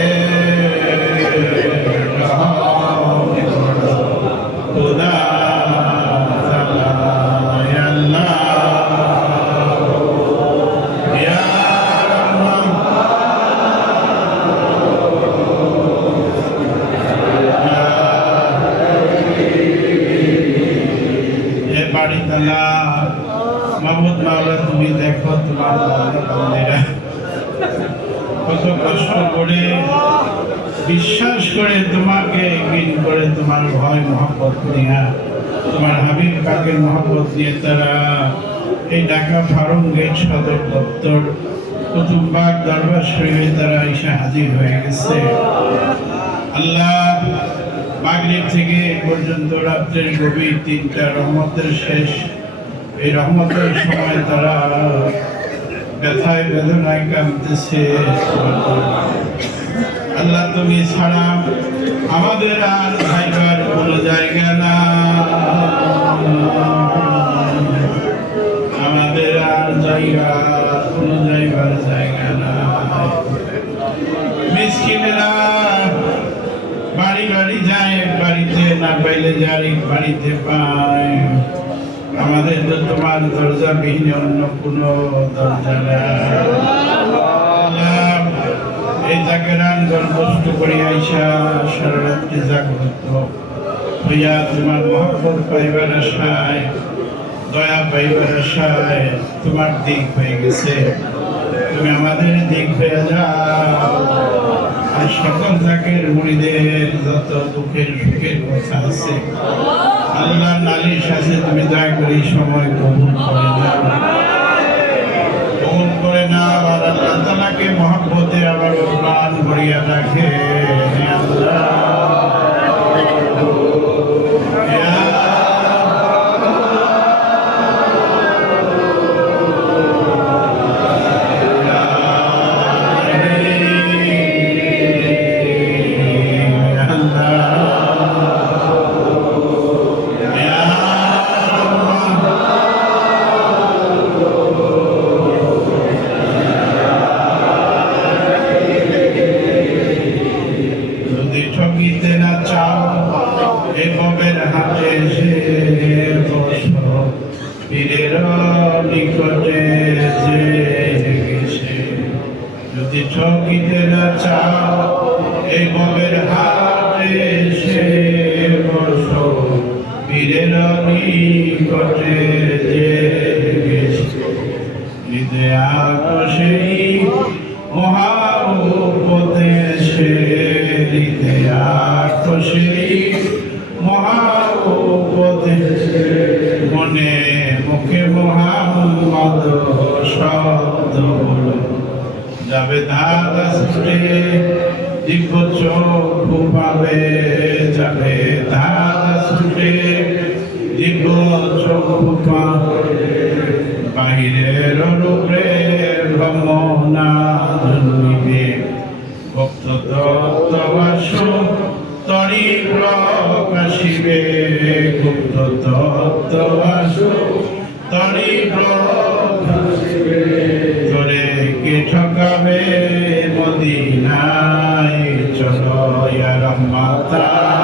রহম করো খোদা। মাহমুদ মাওলা, তুমি দেখো তোমার বান্দারা কত কষ্ট করে বিশ্বাস করে তোমাকে ঘৃণ করে তোমার ভয় মহব্বত নিয়ে তোমার হাবিব পাকের মহব্বত নিয়ে তারা এই ঢাকা ফার্ম গেট সদর দপ্তর কুতুববাগ দরবার শরীফে তারা এসে হাজির হয়ে গেছে। আল্লাহ মাগরিব থেকে পর্যন্ত রাত্রের গভীর 3টা রহমতের শেষ, এই রহমতের সময় তারা ব্যথায় বেদনায় কাঁদতেছে। আল্লাহ তুমি ছাড়া আমাদের আর যাইবার কোনো জায়গা না, আমাদের আর কোনো যাইবার জায়গা না। মিসকিনেরা বাড়ি বাড়ি যায়, বাড়িতে না পাইলে যার বাড়িতে পায়। আমাদের তো তোমার দরজা বিহীন অন্য কোনো দরজা নাই। এই জাগরান কষ্ট করে আইসা সারা রাত্রি জাগ্রত হইয়া তোমার মহব্বত পাইবার আশায়, দয়া পাইবার আশায় তোমার দিক হয়ে গেছে। তুমি আমাদের দিক হয়ে যাও। আর সকল জাকের মুরিদের যত দুঃখের সুখের কথা আছে আল্লাহ নালিশ আছে, তুমি দয়া করে সময় কবুল করে নাও, কবুল করে নাও। আর আল্লাহ তাআলাকে মহব্বতে আবার প্রাণ ভরিয়া রাখে আল্লাহ। ঠকিতে না চাও এ ববের হাতে সে বসো, পীরের নিকটে যে গেছে। যদি ঠকিতে না চাও এই ববের হাতে সে বসো, পীরের নিকটে যে গেছে। হৃদয় আকশেই মহা উপদেশে, হৃদয় আকশেই মহা উপদেশে, মনে মুখে মুহাম্মদ শব্দ বলো। যাবে ধারা ছুটে দিব্য চক্ষু পাবে, যাবে ধারা ছুটে দিব্য চক্ষু পাবে। বাহিরের রূপে ব্রহ্মনা জন্মিবে, ভক্ত তত্ত্ববাস তরি প্রকাশিবে, গুপ্ত তত্ত্ববাস তরি প্রকাশিবে। তোরে কে ঠকাবে মদিনায়, চলো ইয়া রহমাতাল্লিল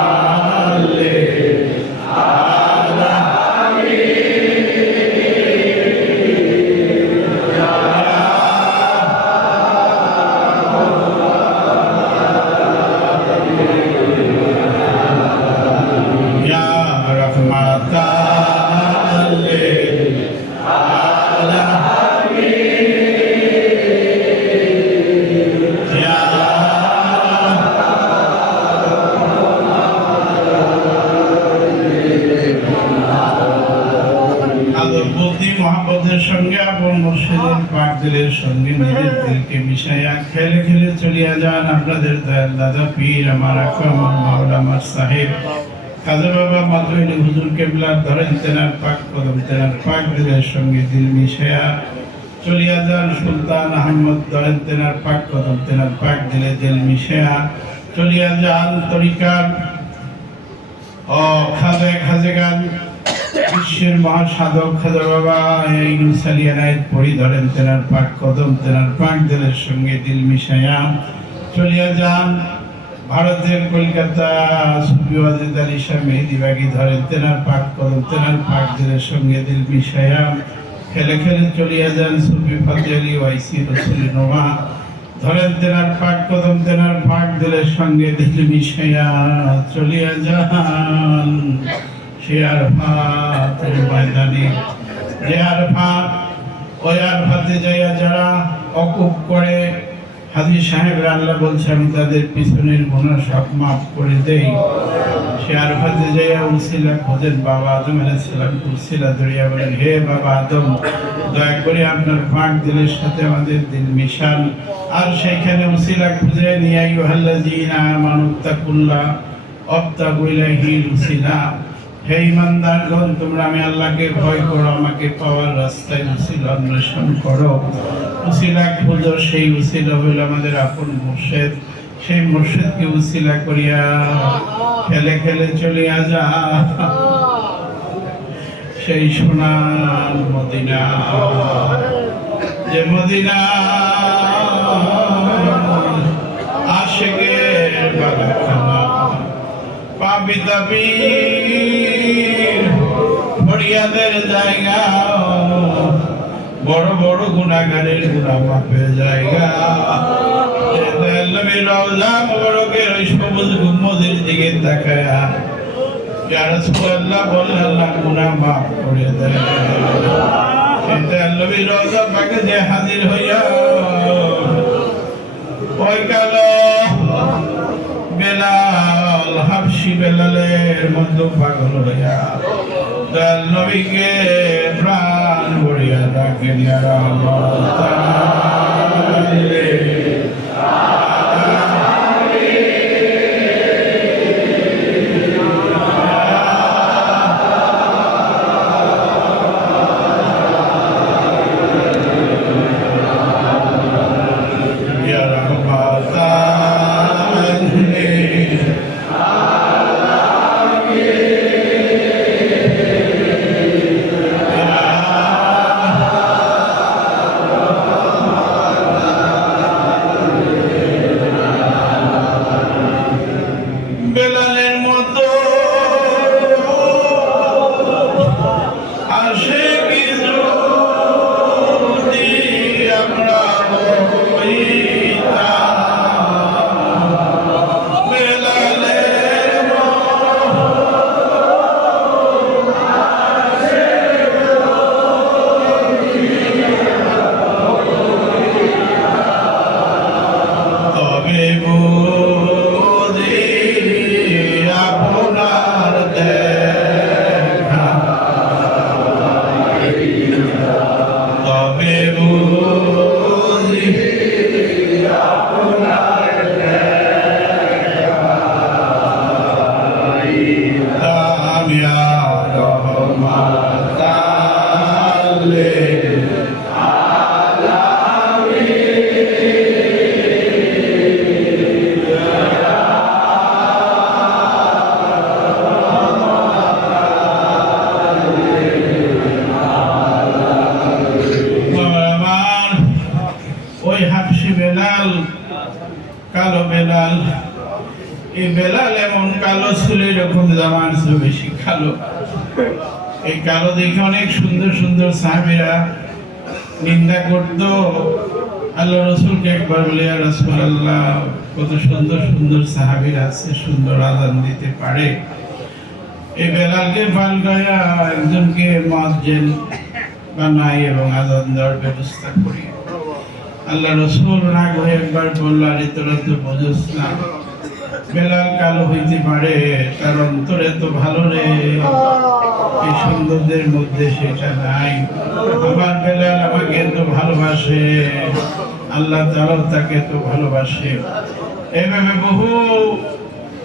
মহাপদের সঙ্গে আপন মুর্শিদের পাক দিলের সঙ্গে নিজের দিলকে মিশাইয়া খেলে খেলে চলিয়া যান আপনাদের দয়াল দাদা পীর আমার আকা আমার মাওলা আমার সাহেব কাজী বাবা মাধবনী হুজুর কেবলার ধরেন তেনার পাক কদম তেনার পাক দিলের সঙ্গে দিল মিশাইয়া চলিয়া যান সুলতান আহমদ ধরেন তেনার পাক কদম তেনার পাক দিলে দিল মিশাইয়া চলিয়া যান তরিকার ও খাজেগান বিশ্বের মহাসাধক খাজা বাবা এই নুসালিয়ানায় পড়ি ধরেন তেনার পাক কদম তেনার পাক দিলের সঙ্গে দিল মিশাইয়া চলিয়া যান ভারতের কলকাতা সুফি ওয়াজিদ আলী শাহ মেহেদিবাগী ধরেন তেনার পাক কদম তেনার পাক দিলের সঙ্গে দিল মিশাইয়া খেলে খেলে চলিয়া যান সুফি ফাতে আলী ওয়াইসি রসুল নোমা ধরেন তেনার পাক কদম তেনার পাক দিলের সঙ্গে দিল মিশাইয়া চলিয়া যান সে আরফাতের ময়দানে যে আরফাত ওই আরফাতে যাইয়া যারা অকুপ করে হাজী সাহেবরা আল্লাহ বলছে আমি তাদের পিছনের গুনাহ সব মাফ করে দেই সে আরফাতে যাইয়া উসিলা খোঁজেন বাবা আদম আলাইহিস সালাম উসিলা ধরিয়া বলেন হে বাবা আদম দয়া করে আপনার পাক দিলের সাথে আমাদের দিল মিশান আর সেইখানে উসিলা খুঁজে নিয়ে আইয়ুহাল্লাযীনা আমানু তাকুল্লাহ ওয়াবতাগু ইলাইহিল উসিলা হে ইমানদারগণ তোমরা আমি আল্লাহকে ভয় করো আমাকে পাওয়ার রাস্তায় উসিলা অন্বেষণ করো উসিলা খোঁজো সেই উসিলা হলো আমাদের আপন মুর্শিদ সেই মুর্শিদকে উসিলা করিয়া খেলে খেলে চলিয়া যা সেই সোনার মদিনা যে মদিনা আশিকের বাগাখানা পাবি দাবি ফরিয়াদের জায়গা বড় বড় গুনাহগারের গুনাহ মাপের জায়গা নবীর রওজা মুবারকের ওই সবুজ গুম্বদের দিকে তাকায়া ইয়া রাসূলুল্লাহ বললেন আল্লাহ গুনাহ মাফ করে দেন সেটা নবীর রওজা পাকে যে হাজির হইয়া ওই কালো বেলাল হাবশি বেলালের মধ্যে পাগল হইয়া দয়াল নবীকে প্রাণ ভরিয়া ডাকেন ইয়া বেলালের মতো আসে কি যদি আমরা বেলালের তবে কালো ছিল, এরকম জামার ছিল বেশি কালো। এই কালো দেখে অনেক সুন্দর সুন্দর সাহাবীরা নিন্দা করতো। আল্লাহ রসুলকে একবার বলে, ইয়া রাসূলুল্লাহ, কত সুন্দর সুন্দর সাহাবীরা আছে, সুন্দর আযান দিতে পারে, এই বেলালকে পাল্টায়া একজনকে মুয়াজ্জিন বানাই এবং আযান দেওয়ার ব্যবস্থা করি। আল্লাহ রসুল রাগ হয়ে একবার বলল, আরে তোরা তো বোঝস না, বেলাল কালো হইতে পারে, তার অন্তরে তো ভালো রে, এই সুন্দরদের মধ্যে সেটা নাই। আমার বেলাল আমাকে তো ভালোবাসে, আল্লাহ তাআলা তাকে তো ভালোবাসে। এভাবে বহু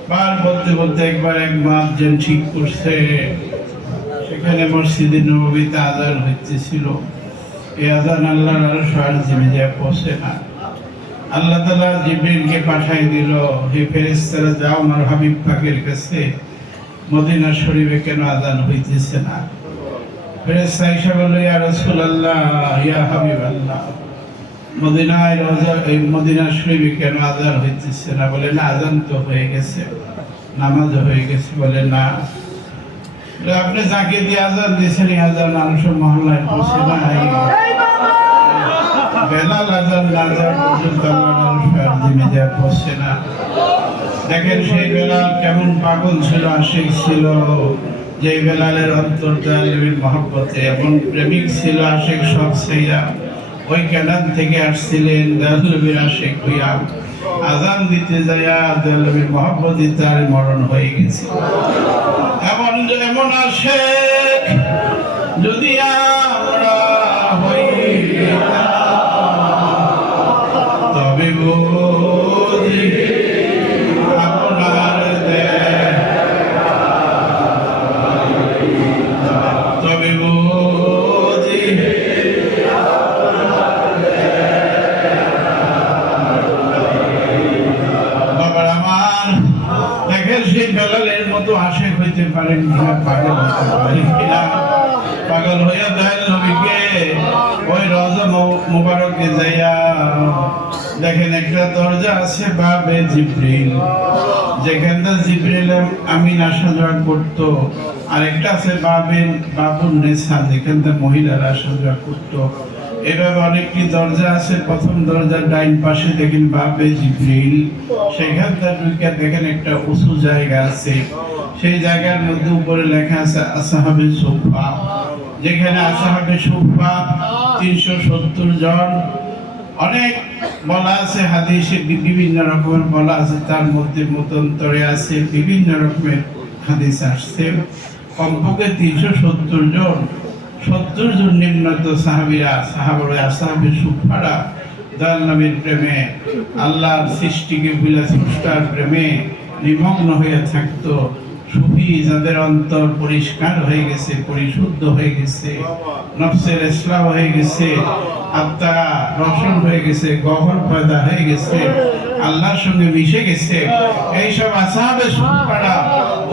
বার বলতে বলতে একবার এক মুয়াজ্জিন ঠিক করছে, সেখানে মসজিদে নববীতে আযান হইতেছিল। এই আযান আল্লাহর আরশ আর জিমে যায় পৌঁছে না। আল্লাহ তাআলা জিবরিলকে পাঠাই দিল, হে ফেরেশতারা, যাও আমার হাবিব পাকের কাছে, মদিনা শরীফে কেন আযান হইতেছে না? ফেরেশতা এসে বলল, ইয়া রাসূলুল্লাহ, ইয়া হাবিবাল্লাহ, মদিনায় এই মদিনা শরীফে কেন আযান হইতেছে না? বলে না, আযান তো হয়ে গেছে, নামাজ হয়ে গেছে। বলে না, আপনি যাকে দিয়ে আযান দিয়েছেন এই আযান আরশ মহল্লায় পৌঁছে নাই। বেলাল আযান না দেওয়া পর্যন্ত আল্লাহর আরশ আর জিমে যায় পৌঁছে না। দেখেন সেই বেলাল কেমন পাগল ছিল, আশিক ছিল, যে বেলালের অন্তর নবীর মহব্বতে এমন প্রেমিক ছিল, আশিক সব ছেড়া ওই কেনান থেকে আসছিলেন নবীর আশিক হইয়া, আযান দিতে যাইয়া নবীর মহব্বতে তার মরণ হয়ে গেছে। এমন এমন আশিক যদি আমরা হইতাম, তবে বুঝি আপনার তবে বুঝি বাবার আমার। দেখেন সেই বেলালের মতো আশিক হইতে পারেন কিনা, পাগল হইতে পারেন কিনা? পাগল হইয়া দয়াল নবীকে ওই রওজা মুবারকে যাইয়া দেখেন একটা দরজা আছে বাবে জিবরিল, যেখানটা জিবরিল আমিন আসা যাওয়া করতো। আরেকটা আছে বাবুন নেসা, যেখানটা মহিলারা আসা যাওয়া করতো। এভাবে অনেকটি দরজা আছে। প্রথম দরজার ডাইন পাশে দেখেন বাবে জিবরিল, সেখানটা ঢুকে দেখেন একটা উঁচু জায়গা আছে। সেই জায়গার মধ্যে উপরে লেখা আছে আসহাবে সুফা, যেখানে আসহাবে সুফা 370 জন। অনেক বলা আছে হাদিসে, বিভিন্ন রকমের বলা আছে, তার মধ্যে মতান্তরে আছে, বিভিন্ন রকমের হাদিস আসছে। কমপক্ষে 370 জন, 70 জন নিম্নত সাহাবীরা, সাহাবায়ে আসহাবে সুফারা দয়াল নবীর প্রেমে, আল্লাহর সৃষ্টিকে ভুলে স্রষ্টার প্রেমে নিমগ্ন হয়ে থাকতো। সুফি যাদের অন্তর পরিষ্কার হয়ে গেছে, পরিশুদ্ধ হয়ে গেছে, নফসের ইসলাম হয়ে গেছে, আত্মা রোশন হয়ে গেছে, গহর পয়দা হয়ে গেছে, আল্লাহর সঙ্গে মিশে গেছে, এইসব আসহাবে সুফারা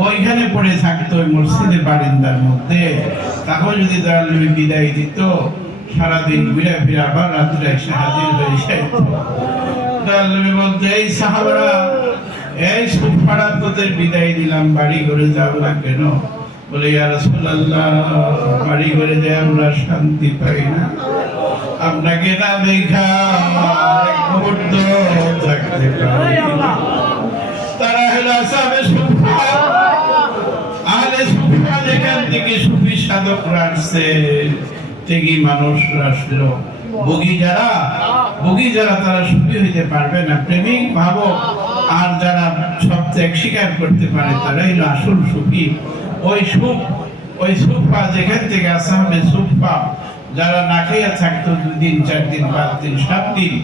ওইখানে পড়ে থাকতো ওই মসজিদে বারিন্দার মধ্যে। তাহলে যদি দয়াল নবী বিদায় দিত, সারাদিন ঘুরে ফিরে আবার রাত্রে এসে হাজির হয়ে যেত। দয়াল নবী বলতে, এই সাহাবারা, এই সুফারা তোদের বিদায় দিলাম, বাড়ি ঘরে যাও না কেন? বলে, ইয়া রাসূলুল্লাহ, বাড়ি ঘরে যায় আমরা শান্তি পাই না, আপনাকে না দেখা এক মুহূর্ত থাকতে পারি না। তারা হলো আসহাবে সুফা, আহলে সুফা, যেখান থেকে সুফি সাধকরা আসছে, থেকে মানুষরা আসলো। বগি যারা তারা সুফি হইতে পারবে না, প্রেমিক ভাবক আর যারা সব ত্যাগ স্বীকার করতে পারে তারাই হলো আসল সুফি। ওই সুফা যেখান থেকে আসহাবে সুফা, যারা না খেয়ে থাকতো 2 দিন 4 দিন 5 দিন 7 দিন,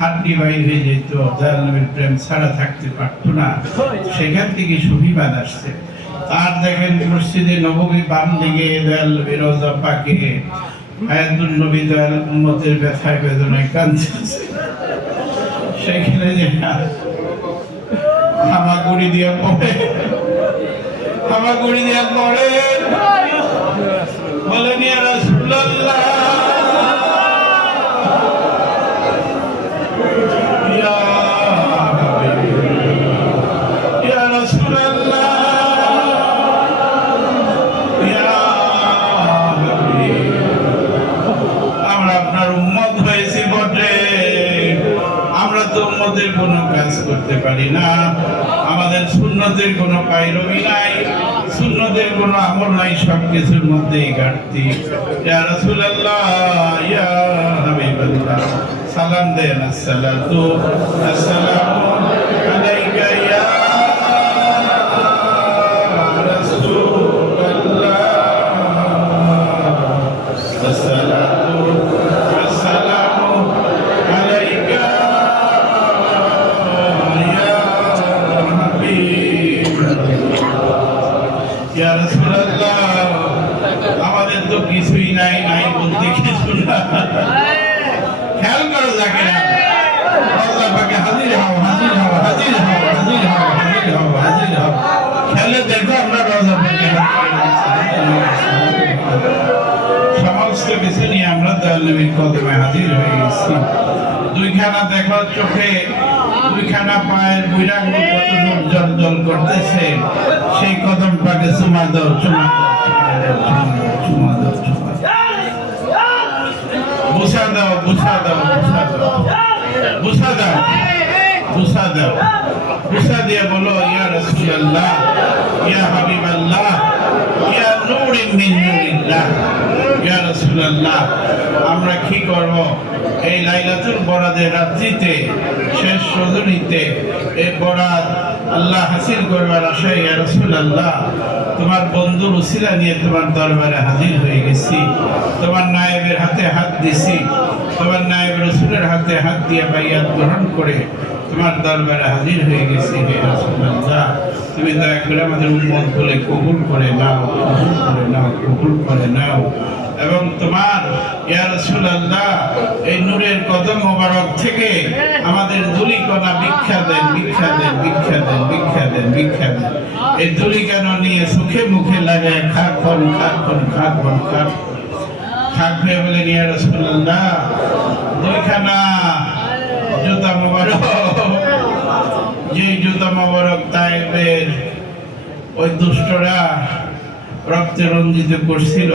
হাড্ডি বাইর হয়ে যেত, দয়াল নবীর প্রেম ছাড়া থাকতে পারতো না, সেখান থেকে সুফিবাদ আসছে। আর দেখেন মসজিদে নববী বাম দিকে দয়াল নবীর রওজা পাকে হায়াতুন নবী দয়াল উম্মতের ব্যথায় বেদনায় কাঁদতেছে। সেখানে যে হামাগুড়ি দিয়ে পড়ে বলেন, ইয়া রাসূলুল্লাহ, ইয়া রাসূলুল্লাহ, করতে পারি না, আমাদের সুন্নতের কোনো পায়রবি নাই, সুন্নতের কোনো আমল নাই, সব কিছুর মধ্যেই ঘাটতি। ইয়া রাসূলুল্লাহ, ইয়া হাবিবাল্লাহ, সালাম দেন। আসসালাতু আসসালামু আলাইকা ইয়া রাসূলুল্লাহ, আসসালাতু আসসালামু আলাইকা ইয়া হাবিবাল্লাহ, ইয়া রাসূলুল্লাহ। আমাদের তো কিছুই নাই, নাই বলতে কিছু না। খেয়াল করো যাকে আল্লাহ পাকে হাজির হও, হাজির হও, হাজির হও, হাজির হও, হাজির হও, হাজির হও। খেলে দেখো আমরা রোজা পাকে সমস্ত কিছু নিয়ে আমরা দয়াল নবীর কদমে হাজির হয়ে গেছি। দুইখানা দেখো চোখে, দুইখানা পায়ের বৈরাগ্য কত জল জল করতেছে, সেই কদম পাকে চুমা দাও, চুমা দাও, চুমা দাও, চুমা দাও, বুঝা দাও, বুঝা দাও, বুঝা দাও, বুঝা দাও, বুঝা দাও, বুঝা দিয়ে বলো, ইয়া রাসূলুল্লাহ, ইয়া হাবিবাল্লাহ, ইয়া নূরিন মিন নূরিল্লাহ, ইয়া রাসূলুল্লাহ। আমরা কি করব এই লাইলাতুল বরাতের রাত্রিতে, শেষ রজনীতে এই বরাত আল্লাহ হাসিল করবার আশায়, ইয়া রাসূলুল্লাহ, তোমার বন্ধুর উসিলা নিয়ে তোমার দরবারে হাজির হয়ে গেছি। তোমার নায়েবের হাতে হাত দিছি, তোমার নায়েব রাসূলের হাতে হাত দিয়ে বাইয়াত গ্রহণ করে তোমার দরবারে হাজির হয়ে গেছি। হে রাসূলুল্লাহ, তুমি দয়া করে আমাদের উম্মত বলে কবুল করে নাও, কবুল করে নাও, কবুল করে নাও। এবং তোমার ইয়া রাসূলুল্লাহ এই নূরের কদম মোবারক থেকে আমাদের ধূলিকণা ভিক্ষা দেন, ভিক্ষা দেন, ভিক্ষা দেন, ভিক্ষা দেন, ভিক্ষা দেন। এই ধূলিকণা নিয়ে সুখে মুখে লাগায় খাখন, খাখন, খাখন, খাখ থাকবে বলে ইয়া রাসূলুল্লাহ। দুইখানা জুতা মোবারক, যেই জুতা মোবারক তায়েফের ওই দুষ্টরা রক্তে রঞ্জিত করছিল,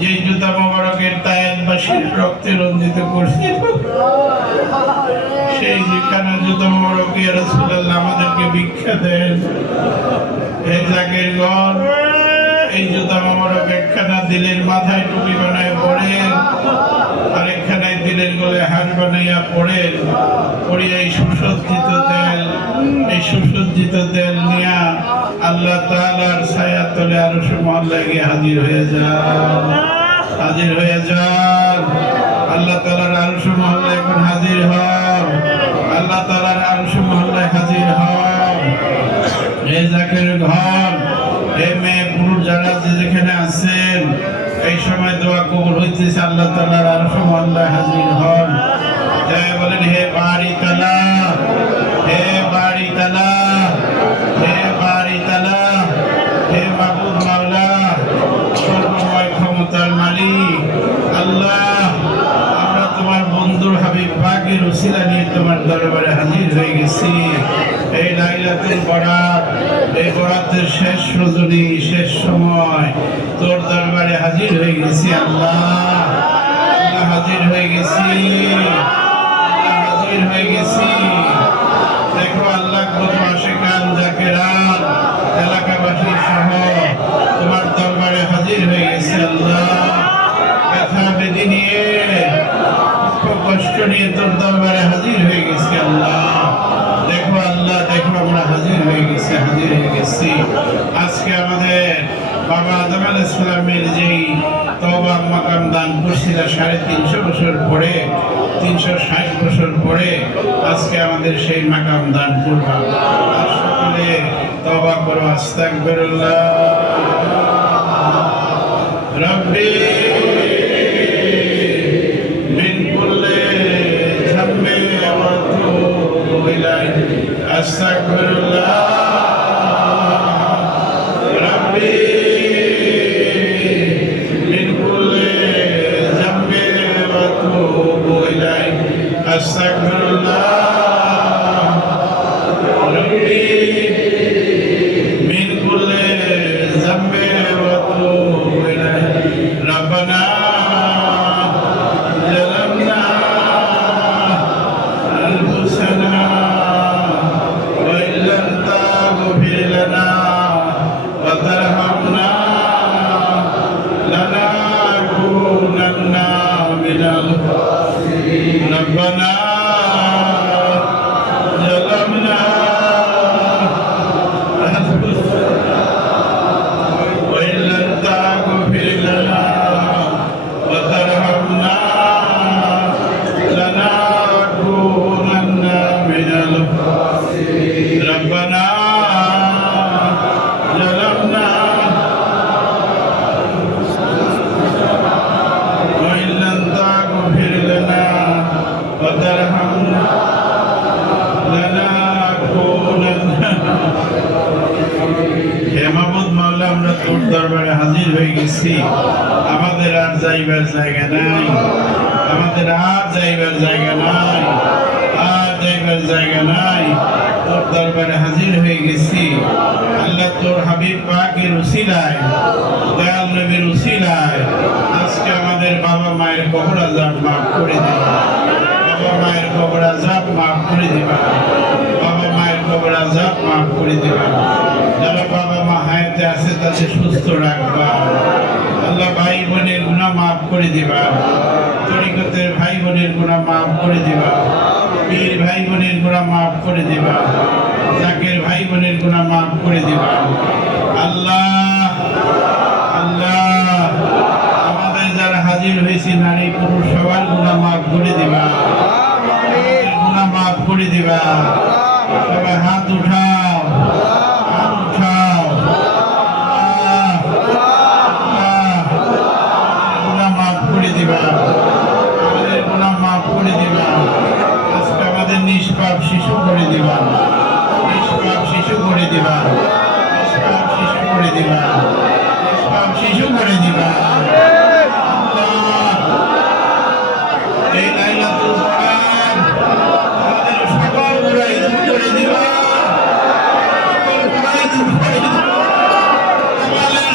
যে জুতা মোবারকের তায়েফবাসীর রক্তে রঞ্জিত করছিল, সেই দুইখানা জুতা মোবারক ইয়া রাসূলুল্লাহ আমাদেরকে ভিক্ষা দেন। হে জাকের ঘর, এই জুতা মোবারক একখানা দিলের মাথায় টুপি বানায় পড়েন, আরেকখানায় দিলের গলে হার বানাইয়া পড়েন, পড়িয়া এই সুসজ্জিত তেল, এই সুসজ্জিত তেল নিয়া আল্লাহ তাআলার ছায়ার তলে আরশ মহল্লায় গিয়ে হাজির হয়ে যান, হাজির হয়ে যান। আল্লাহ তাআলার আরশ মহল্লায় এখন হাজির হন, আল্লাহ তাআলার আরশ মহল্লায় হাজির হন। এই জাকের ঘর, এই মেয়ে পুরুষ যারা যেখানে আছেন, এই সময় দোয়া কবুল হইতেছে, আল্লাহ তাআলার আরশ মহল্লায় হাজির হন। তাই বলেন, হে বাড়ি তালা, হে বাড়ি তালা, হে বাড়ি তালা, হে মাবুদ মাওলা, সর্বময় ক্ষমতার মালিক আল্লাহ, আমরা তোমার বন্ধুর হাবিব পাকের উসিলা নিয়ে তোমার দরবারে হাজির হয়ে গেছি। এই লাইলাতুল বরাত, এই বরাতের শেষ রজনী, শেষ সময় তোর দরবারে হাজির হয়ে গেছি আল্লাহ, আল্লাহ হাজির হয়ে গেছি, আল্লাহ হাজির হয়ে গেছি। দেখো আল্লাহ, কত আশিকান জাকেরান এলাকাবাসী সহ তোমার দরবারে হাজির হয়ে গেছি আল্লাহ। ব্যথা বেদি নিয়ে, দুঃখ কষ্ট নিয়ে তোর দরবারে হাজির হয়ে গেছি আল্লাহ। দেখো আল্লাহ, দেখো আমরা হাজির হয়ে গেছি, হাজির হয়ে গেছি। আজকে আমাদের বাবা আদম আলাইহিস সালামের যেই তওবা মাকাম দান করছিল 350 বছর পরে, 360 বছর পরে আজকে আমাদের সেই মাকাম দান করবা। আর সকলে তওবা করো, আস্তাগফিরুল্লাহ রাব্বি মিন কুল্লি যামবি ওয়া আতুবু ইলাইহি, আস্তাগফিরুল্লাহ রাব্বি মিন কুল্লি যামবি ওয়া আতুবু ইলাইহি, আস্তাগফিরুল্লাহ রাব্বি মিন কুল্লি যামবি لنا وترحمنا لنكونن من الخاسرين ربنا ظلمنا وإن لم تغفر لنا وترحمنا لنكونن من الخاسرين ربنا ظلمنا وإن لم تغفر لنا وترحمنا لنكونن হে মাহমুদ মাওলা আমরা তোর দরবারে হাজির হয়ে গেছি আমাদের আর যাইবার জায়গা নাই আমাদের আর যাইবার জায়গা নাই আর যাইবার জায়গা নাই তোর দরবারে হাজির হয়ে গেছি আল্লাহ তোর হাবিব পাকের উসিলায় দয়াল নবীর উসিলায় আজকে আমাদের বাবা মায়ের কবর আযাব মাফ করে দিবা বাবা মায়ের কবর আযাব মাফ করে দিবা বাবা মায়ের কবর আযাব মাফ করে দিবা যারা বাবা মা হায়াতে আছে তাদের সুস্থ রাখবা আল্লাহ ভাই বোনের গুনাহ মাফ করে দিবা তরিকতের ভাই বোনের গুনাহ মাফ করে দিবা পীর ভাই বোনের গুনাহ মাফ করে দিবা জাকের ভাই বোনের গুনাহ মাফ করে দিবা আল্লাহ আল্লাহ আমাদের যারা হাজির হয়েছে নারী পুরুষ সবার গুনাহ মাফ করে দিবা গুনাহ মাফ করে দিবা সবাই হাত উঠাও হাত উঠাও গুনাহ মাফ করে দিবা আমাদের গুনাহ মাফ করে দিবা আজকে আমাদের নিষ্পাপ শিশু করে দিবা নিষ্পাপ শিশু করে দিবা নিষ্পাপ শিশু করে দিবা নিষ্পাপ শিশু করে দিবা এই লাইলাতুল কদর আমাদের সকল গুনাহ দূর করে দিবা সকল গুনাহ দূর করে দিবা আমাদের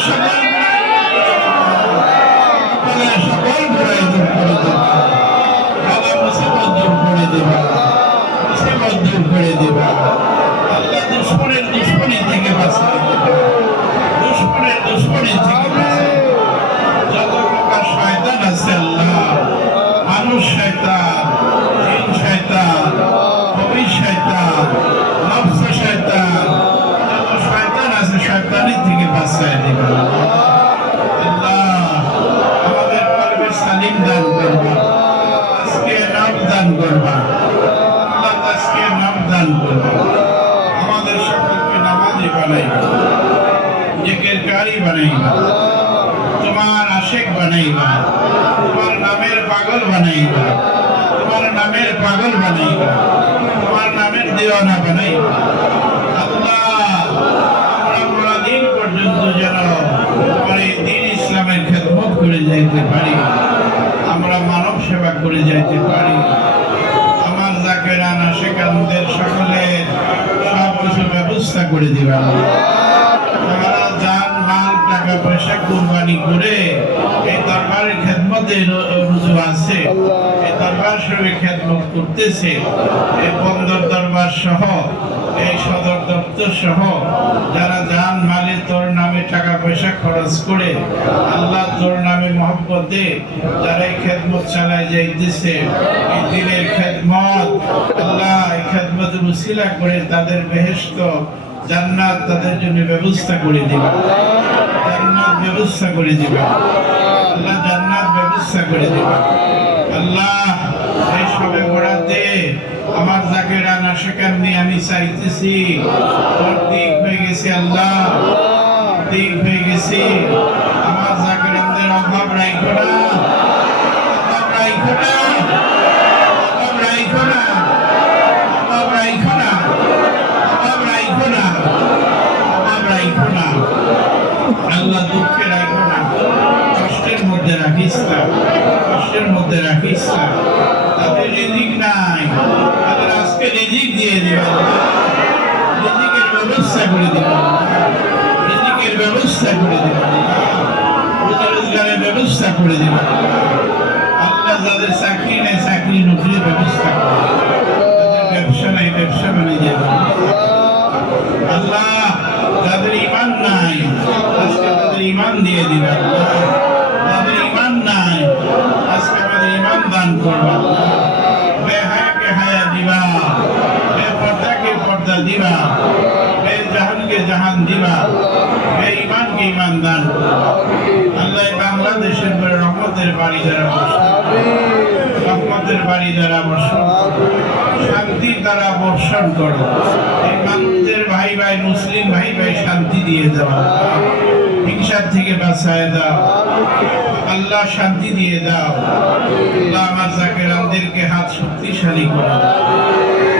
সকল গুনাহ দূর করে দিবা বাবা মুসিবত দূর করে দিবা মুসিবত দূর করে দিবা আল্লাহ দুশমনের দুশমনি থেকে বাঁচাই দিবা দুশমনের দুশমনি থেকে বাঁচাই যত প্রকার শয়তান আছে আল্লাহ মানুষ শয়তান জিন শয়তান কবি শয়তান নফস শয়তান যত শয়তান আছে শয়তানি থেকে বাঁচাই দিবা আল্লাহ আমাদের কলবে সালিম দান করবা আজকে নাম দান করবা আল্লাহ আজকে নাম দান করবা আমাদের সকলকে নামাজি বানাইবা জিকিরকারী বানাইবা তোমার আশিক বানাইবা তোমার নামের পাগল বানাইবা তোমার নামের পাগল বানাইবা তোমার নামের দিওয়ানা বানাইবা আল্লাহ আমরা মুরাদিন পর্যন্ত যেন তোমার এই দ্বীন ইসলামের খেদমত করে যাইতে পারি আমরা মানব সেবা করে যাইতে পারি আমার জাকেরান আশিকানদের সকলের সব কিছু ব্যবস্থা করে দিবা তারা জান মাল টাকা পয়সা কুরবানি করে এই দরবারের খেদমতে রুজু আছে এই দরবার শরীফে খেদমত করতেছে এই বন্দর দরবার সহ এই সদর দপ্তর সহ যারা জান মালে তোর নামে টাকা পয়সা খরচ করে আল্লাহ তোর নামে মহব্বতে যারা এই খেদমত চালায় যাইতেছে এই দিনের খেদমত আল্লাহ এই খেদমতের উসিলা করে তাদের বেহেশত জান্নাত তাদের জন্য ব্যবস্থা করে দিবা জান্নাত ব্যবস্থা করে দিবা আল্লাহ জান্নাত ব্যবস্থা করে দিবা আল্লাহ এই সবে বরাতে আমার জাকেরান আশিকান নিয়ে আমি চাইতেছি তোর দিক হয়ে গেছে আল্লাহ দিক হয়ে গেছে আমার জাকেরানদের অভাব রাখো না অভাব রাখো না অভাব রাখো না অভাব রাখো না অভাব রাখো না অভাব রাখো না আল্লাহ দুঃখে রাখো না কষ্টের মধ্যে রাখিস না কষ্টের মধ্যে রাখিস না তাদের রিজিক নাই তাদের আজকে রিজিক দিয়ে দিবা রিজিকের ব্যবস্থা করে দিবা রিজিকের ব্যবস্থা করে দিবা রোজগারের ব্যবস্থা করে দিবা আল্লাহ যাদের চাকরি নেই চাকরি নকরির ব্যবস্থা করে ব্যবসা নাই ব্যবসা বাণিজ্যের আল্লাহ আজকে তাদের ঈমান দিয়ে দিবা আল্লাহ। তাদের ঈমান নাই, আজকে আমাদের ঈমান দান করবা আল্লাহ। বেহায়াকে হায়া দিবা, বেপর্দাকে পর্দা দিবা, বেজাহানকে জাহান দিবা, বেঈমানকে ঈমান দান করবা আল্লাহ। বাংলাদেশের উপরে রহমতের বাড়ি দ্বারা বর্ষণ, রহমতের বাড়ি দ্বারা বর্ষণ, শান্তির দ্বারা বর্ষণ করো। এই মানুষদের ভাই ভাই মুসলিম ভাই ভাই শান্তি দিয়ে দেওয়া, হিংসার থেকে বাঁচায় দাও আল্লাহ, শান্তি দিয়ে দাও আল্লাহ। আমার জাকেরানদেরকে হাত শক্তিশালী করে দাও,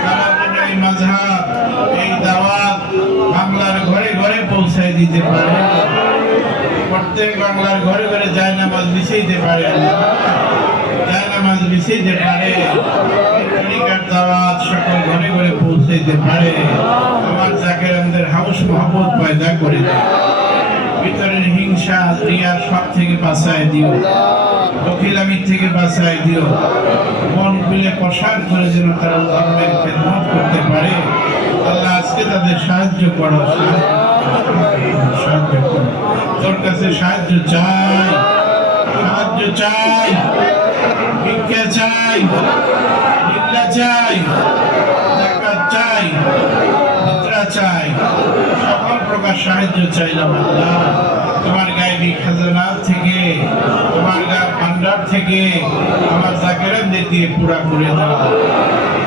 তারা যেন এই মাযহাব, এই দাওয়াত বাংলার ঘরে ঘরে পৌঁছায় দিতে পারে, প্রত্যেক বাংলার ঘরে ঘরে জায়নামাজ বিছাইতে পারে, জায়নামাজ বিছাইতে পারে, তরিকার দাওয়াত সকল ঘরে ঘরে পৌঁছাইতে পারে। আমার জাকেরানদের হাউস মহব্বত পয়দা করে দাও, ভিতরের হিংসা রিয়া সব থেকে বাঁচায় দিও, বখিলামি থেকে বাঁচায় দিও। মন খুলে প্রসার করে যেন তারা ধর্মের খেদমত করতে পারে আল্লাহ। আজকে তাদের সাহায্য করো, সাহায্য করো, তোর কাছে সাহায্য চাই, সাহায্য চাই, ভিক্ষা চাই, ভিক্ষা চাই, যাকাত চাই, ফিতরা চাই, সকল প্রকার সাহায্য চাইলাম আল্লাহ। তোমার গায়বী খাজানা থেকে, তোমার ভান্ডার থেকে আমার জাকেরানদের দিয়ে পুরা করে দাও।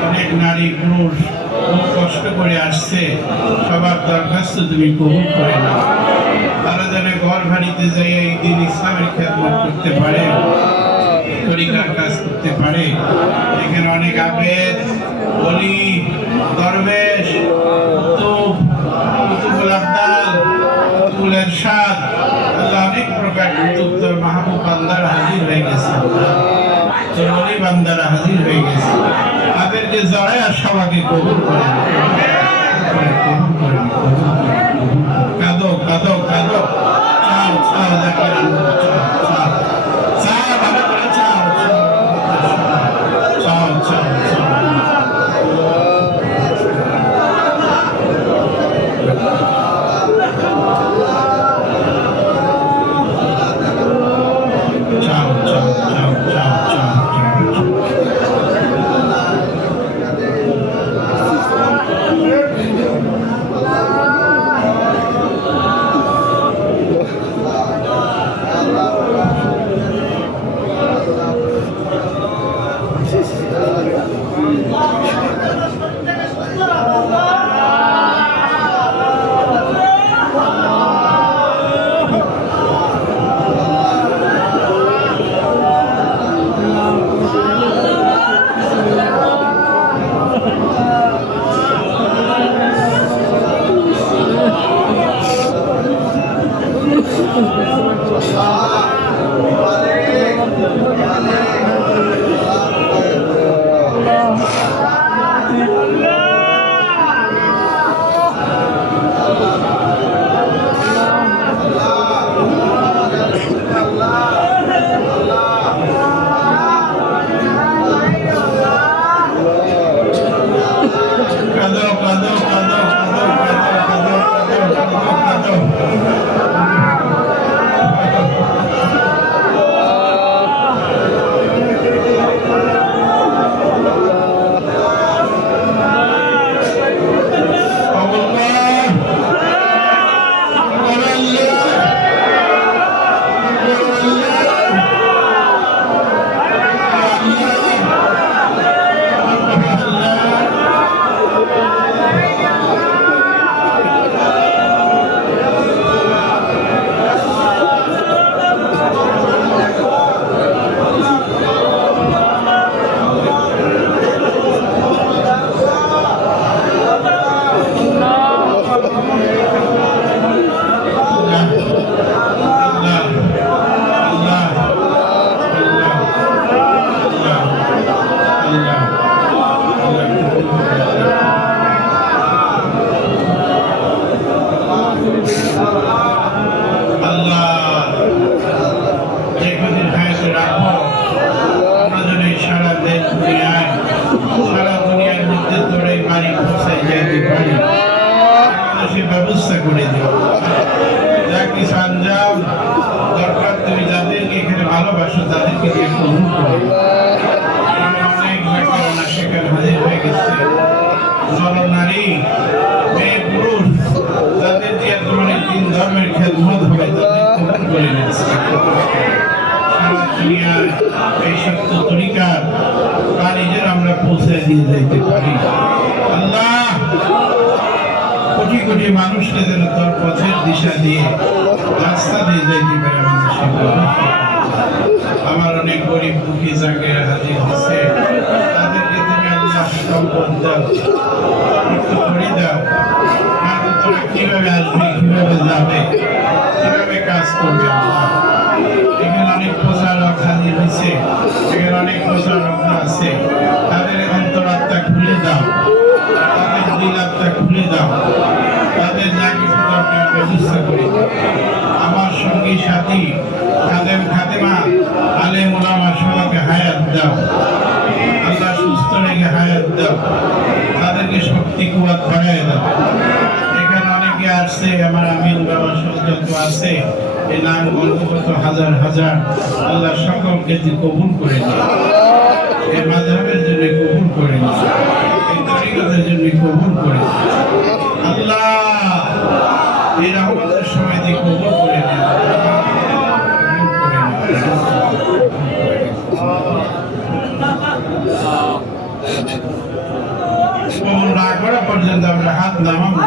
অনেক নারী পুরুষ খুব কষ্ট করে আসছে, সবার দরখাস্ত তুমি কবুল করে নাও। তারা যেন ঘর বাড়িতে যাই এই দিন ইসলামের খেদমত করতে পারে, তরিকার কাজ করতে পারে। এখানে অনেক আবেদ, ওলি, দরবেশ, কুতুবুল আবদাল, কুতুবুল ইরশাদ, আল্লাহ অনেক প্রকার কুতুব তোর মাহবুব বান্দারা হাজির হয়ে গেছে, তোর ওলি বান্দারা হাজির হয়ে গেছে। তাদেরকে জড়ায় আর সবাইকে কবুল করে, কবুল করে, কাঁদো কাঁদো কাঁদো, চাও চাও জাকেরান, চাও চাও চাও, ভালো করে চাও চাও চাও চাও। ব্যবস্থা করে দিও, যা কিছু আমাদেরকে দিয়ে কবুল করে অনেক ভাগ্যবান সেখানে হাজির হয়ে গেছে নর-নারী মেয়ে পুরুষ তাদের দিয়ে তোমার দিন ধর্মের খেদমত হবে তাদের কবুল করে নিয়েছে সারা দুনিয়ার এই সত্য তরিকার বাণীদের আমরা পৌঁছে দিয়ে যাইতে পারি আল্লাহ কোটি কোটি মানুষকে যেন তোর পথের দিশা দিয়ে রাস্তা দিয়ে যাইতে পারে আমাদের সেবা আমার অনেক গরিব দুঃখী জায়গায় হাজির হচ্ছে তাদেরকে তুমি আল্লাহ সম্পদ দাও করে দাও না তো তোরা কিভাবে আসবে কিভাবে যাবে কিভাবে কাজ করবে এখানে অনেক প্রচারক হাজির হয়েছে এখানে অনেক প্রচারক আছে তাদের এখন তোর আত্মা খুলে দাও তাদের দিল আত্মা খুলে দাও তাদের যা কিছু দরকার ব্যবস্থা করে আমার সঙ্গী সাথী খাদেম খাদেমা আলেম ওলামা সবাইকে হায়াত দাও আল্লাহ সুস্থ রেখে হায়াত দাও তাদেরকে শক্তি কুয়াত বাড়ায় দাও এখানে অনেকে আসছে আমার আমিন বাবা সহ যত আছে এই নাম গল্পগত হাজার হাজার আল্লাহ সকলকে কবুল করে নিয়ে এই মাযহাবের জন্য কবুল করে নিয়ে এই তরিকতের জন্য কবুল করে আল্লাহ এই রহমতের সময় দিয়ে কবুল করে নিয়ে কবুল না করা পর্যন্ত আমরা হাত নামাবো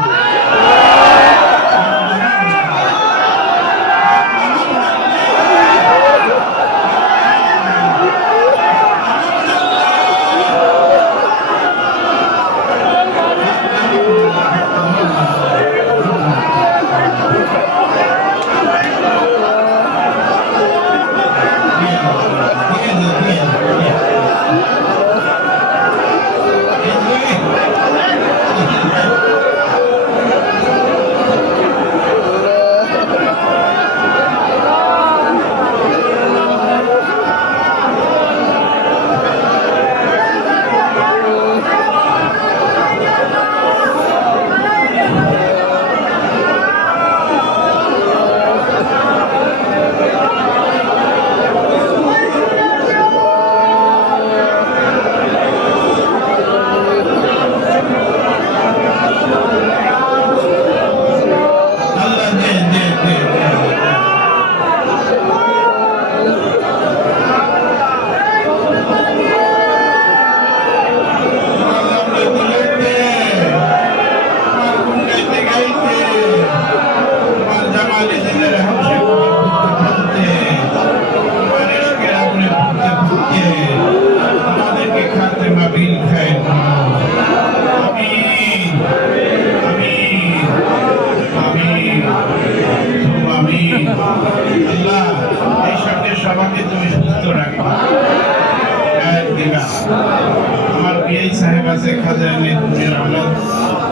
আমার বিআই সাহেব আছে খাজানের আওলাদ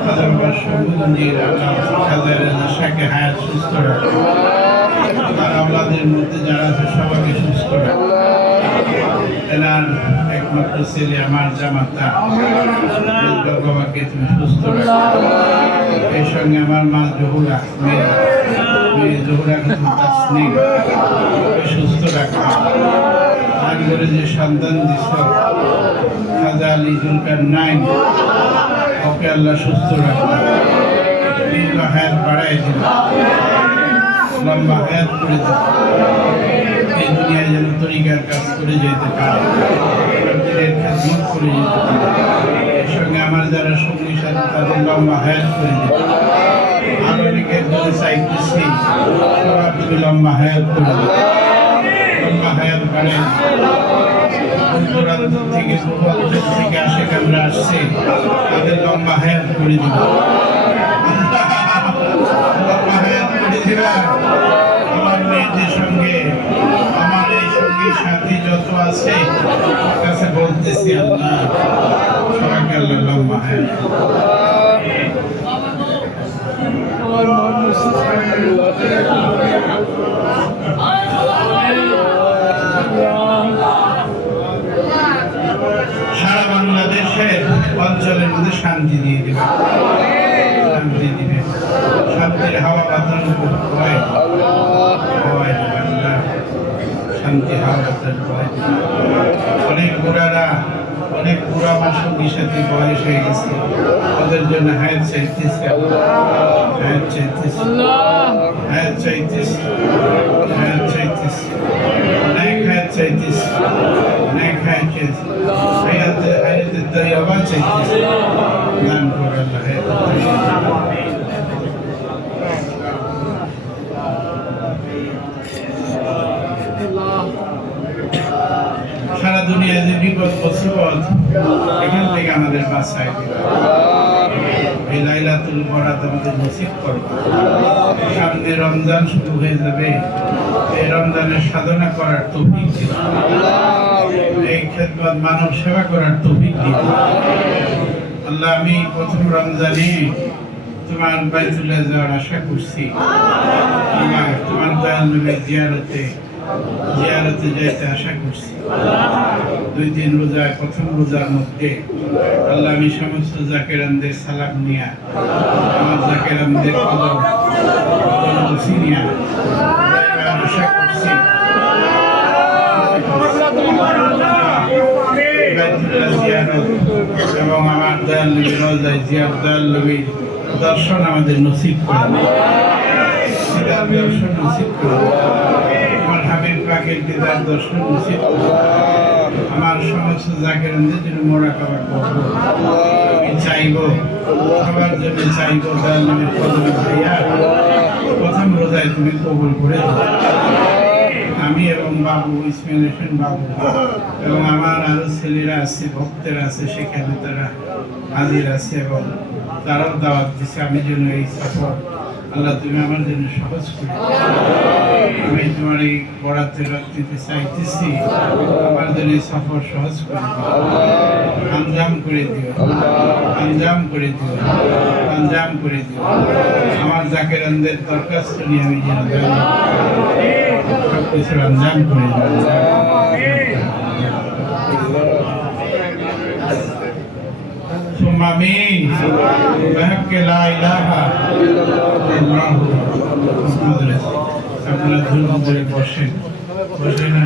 খাজা বাবা শহীদুদ্দিন আল্লাহ খাজানের নেশাকে হায়াত সুস্থ রাখো তার আওলাদের মধ্যে যারা আছে সবাইকে সুস্থ রাখো এনার একমাত্র ছেলে আমার জামাতা বাবাকে তুমি সুস্থ রাখো এই সঙ্গে আমার মা জহুরা মেয়ে জহুরাকে তুমি তাসনিম সুস্থ রাখো আর করে যে সন্তান দিছ খাজা আলী জুলকার নাইন ওকে আল্লাহ সুস্থ রাখবে দীর্ঘ হায়াত বাড়াই দিল লম্বা হায়াত করে দিল এই দুনিয়ায় যেন তরিকার কাজ করে যেতে পারে খেদমত করে যেতে পারে এর সঙ্গে আমার যারা সঙ্গী সাথে তাদের লম্বা হায়াত করে দিল আর অনেকের জন্য চাইতেছি সবার তুমি লম্বা হায়াত করে দিল লম্বা হায়াত বাড়ে দূরান্ত থেকে পূর্বাঞ্চল থেকে আসে আমরা আসছি তাদের লম্বা হায়াত করে দিব লম্বা হায়াত করে দিবা আমার মেয়েদের সঙ্গে আমার এই সঙ্গী সাথী যত আছে কাছে বলতেছি আল্লাহ সবাইকে আল্লাহ লম্বা হায়াত সারা বাংলাদেশের অঞ্চলের মধ্যে শান্তি দিয়ে দিবে শান্তি দিবে শান্তির হাওয়া বাতাস শান্তি হাওলাতের ভয় দিলাম। অনেক বুড়ারা, অনেক বুড়া আমার সঙ্গী সাথে বয়স হয়ে গেছে, ওদের জন্য হায়াত চাইতেছে, হায়াত চাইতেছে, হায়াত চাইতেছে, হায়াত চাইতেছে, অনেক হায়াত চাইতেছে, অনেক হায়াত চাইতেছে, হায়াতের দই আবার চাইতেছে। দান করে আল্লাহ হায়াতের দই। সারা দুনিয়া যে বিপদ মুসিবত, এখান থেকে আমাদের বাঁচায় দিবে। এই লাইলাতুল বরাত আমাদের নসিব করবে। সামনে রমজান শুরু হয়ে যাবে, এই রমজানের সাধনা করার তৌফিক দিবে, এই খেদমত মানব সেবা করার তৌফিক দিবে। আল্লাহ, আমি প্রথম রমজানে তোমার বাইতুল্লাহ যাওয়ার আশা করছি। আল্লাহ, তোমার দয়াল নবীর জিয়ারতে যাইতে আশা করছি। 2 দিন রোজায়, প্রথম রোজার মধ্যে আল্লাহ, আমি সমস্ত জাকেরানদের সালাম নিয়া, আমার জাকেরানদের কদম নিয়া আশা করছি। এবং আমার দয়াল নবীর রওজায় জিয়ারত, দয়াল নবীর দর্শন আমাদের নসিব করে, দর্শন নসিব করে, আমার হাবিব পাকের দিদার দর্শন নসিব করে, আমার সমস্ত জাকেরানদের জন্য মোরাকাবা করব। আমি চাইব, সবার জন্য চাইব, দয়াল নবীর কদমে ভাইয়া প্রথম রোজায় তুমি কবুল করে দাও। আমি এবং বাবু ইসমাইল হোসেন বাবু এবং আমার আরো ছেলেরা আছে, ভক্তেরা আছে, সেখানে তারা হাজির আছে এবং তারাও দাওয়াত দিচ্ছে। আমি যেন এই সফর আল্লাহ তুমি আমার জন্য সহজ করে দাও। আমি তোমার এই বরাতের রাত্রিতে চাইতেছি, আমার জন্য এই সফর সহজ করে দিও, আঞ্জাম করে দিও, আঞ্জাম করে দিও, আঞ্জাম করে দিও। আমার জাকেরানদের দরখাস্ত নিয়ে আমি যেন সবকিছুর আঞ্জাম করে দিও। آمين بحق لا إله إلا الله। আপনারা ধৈর্য ধরে বসেন, বসে না।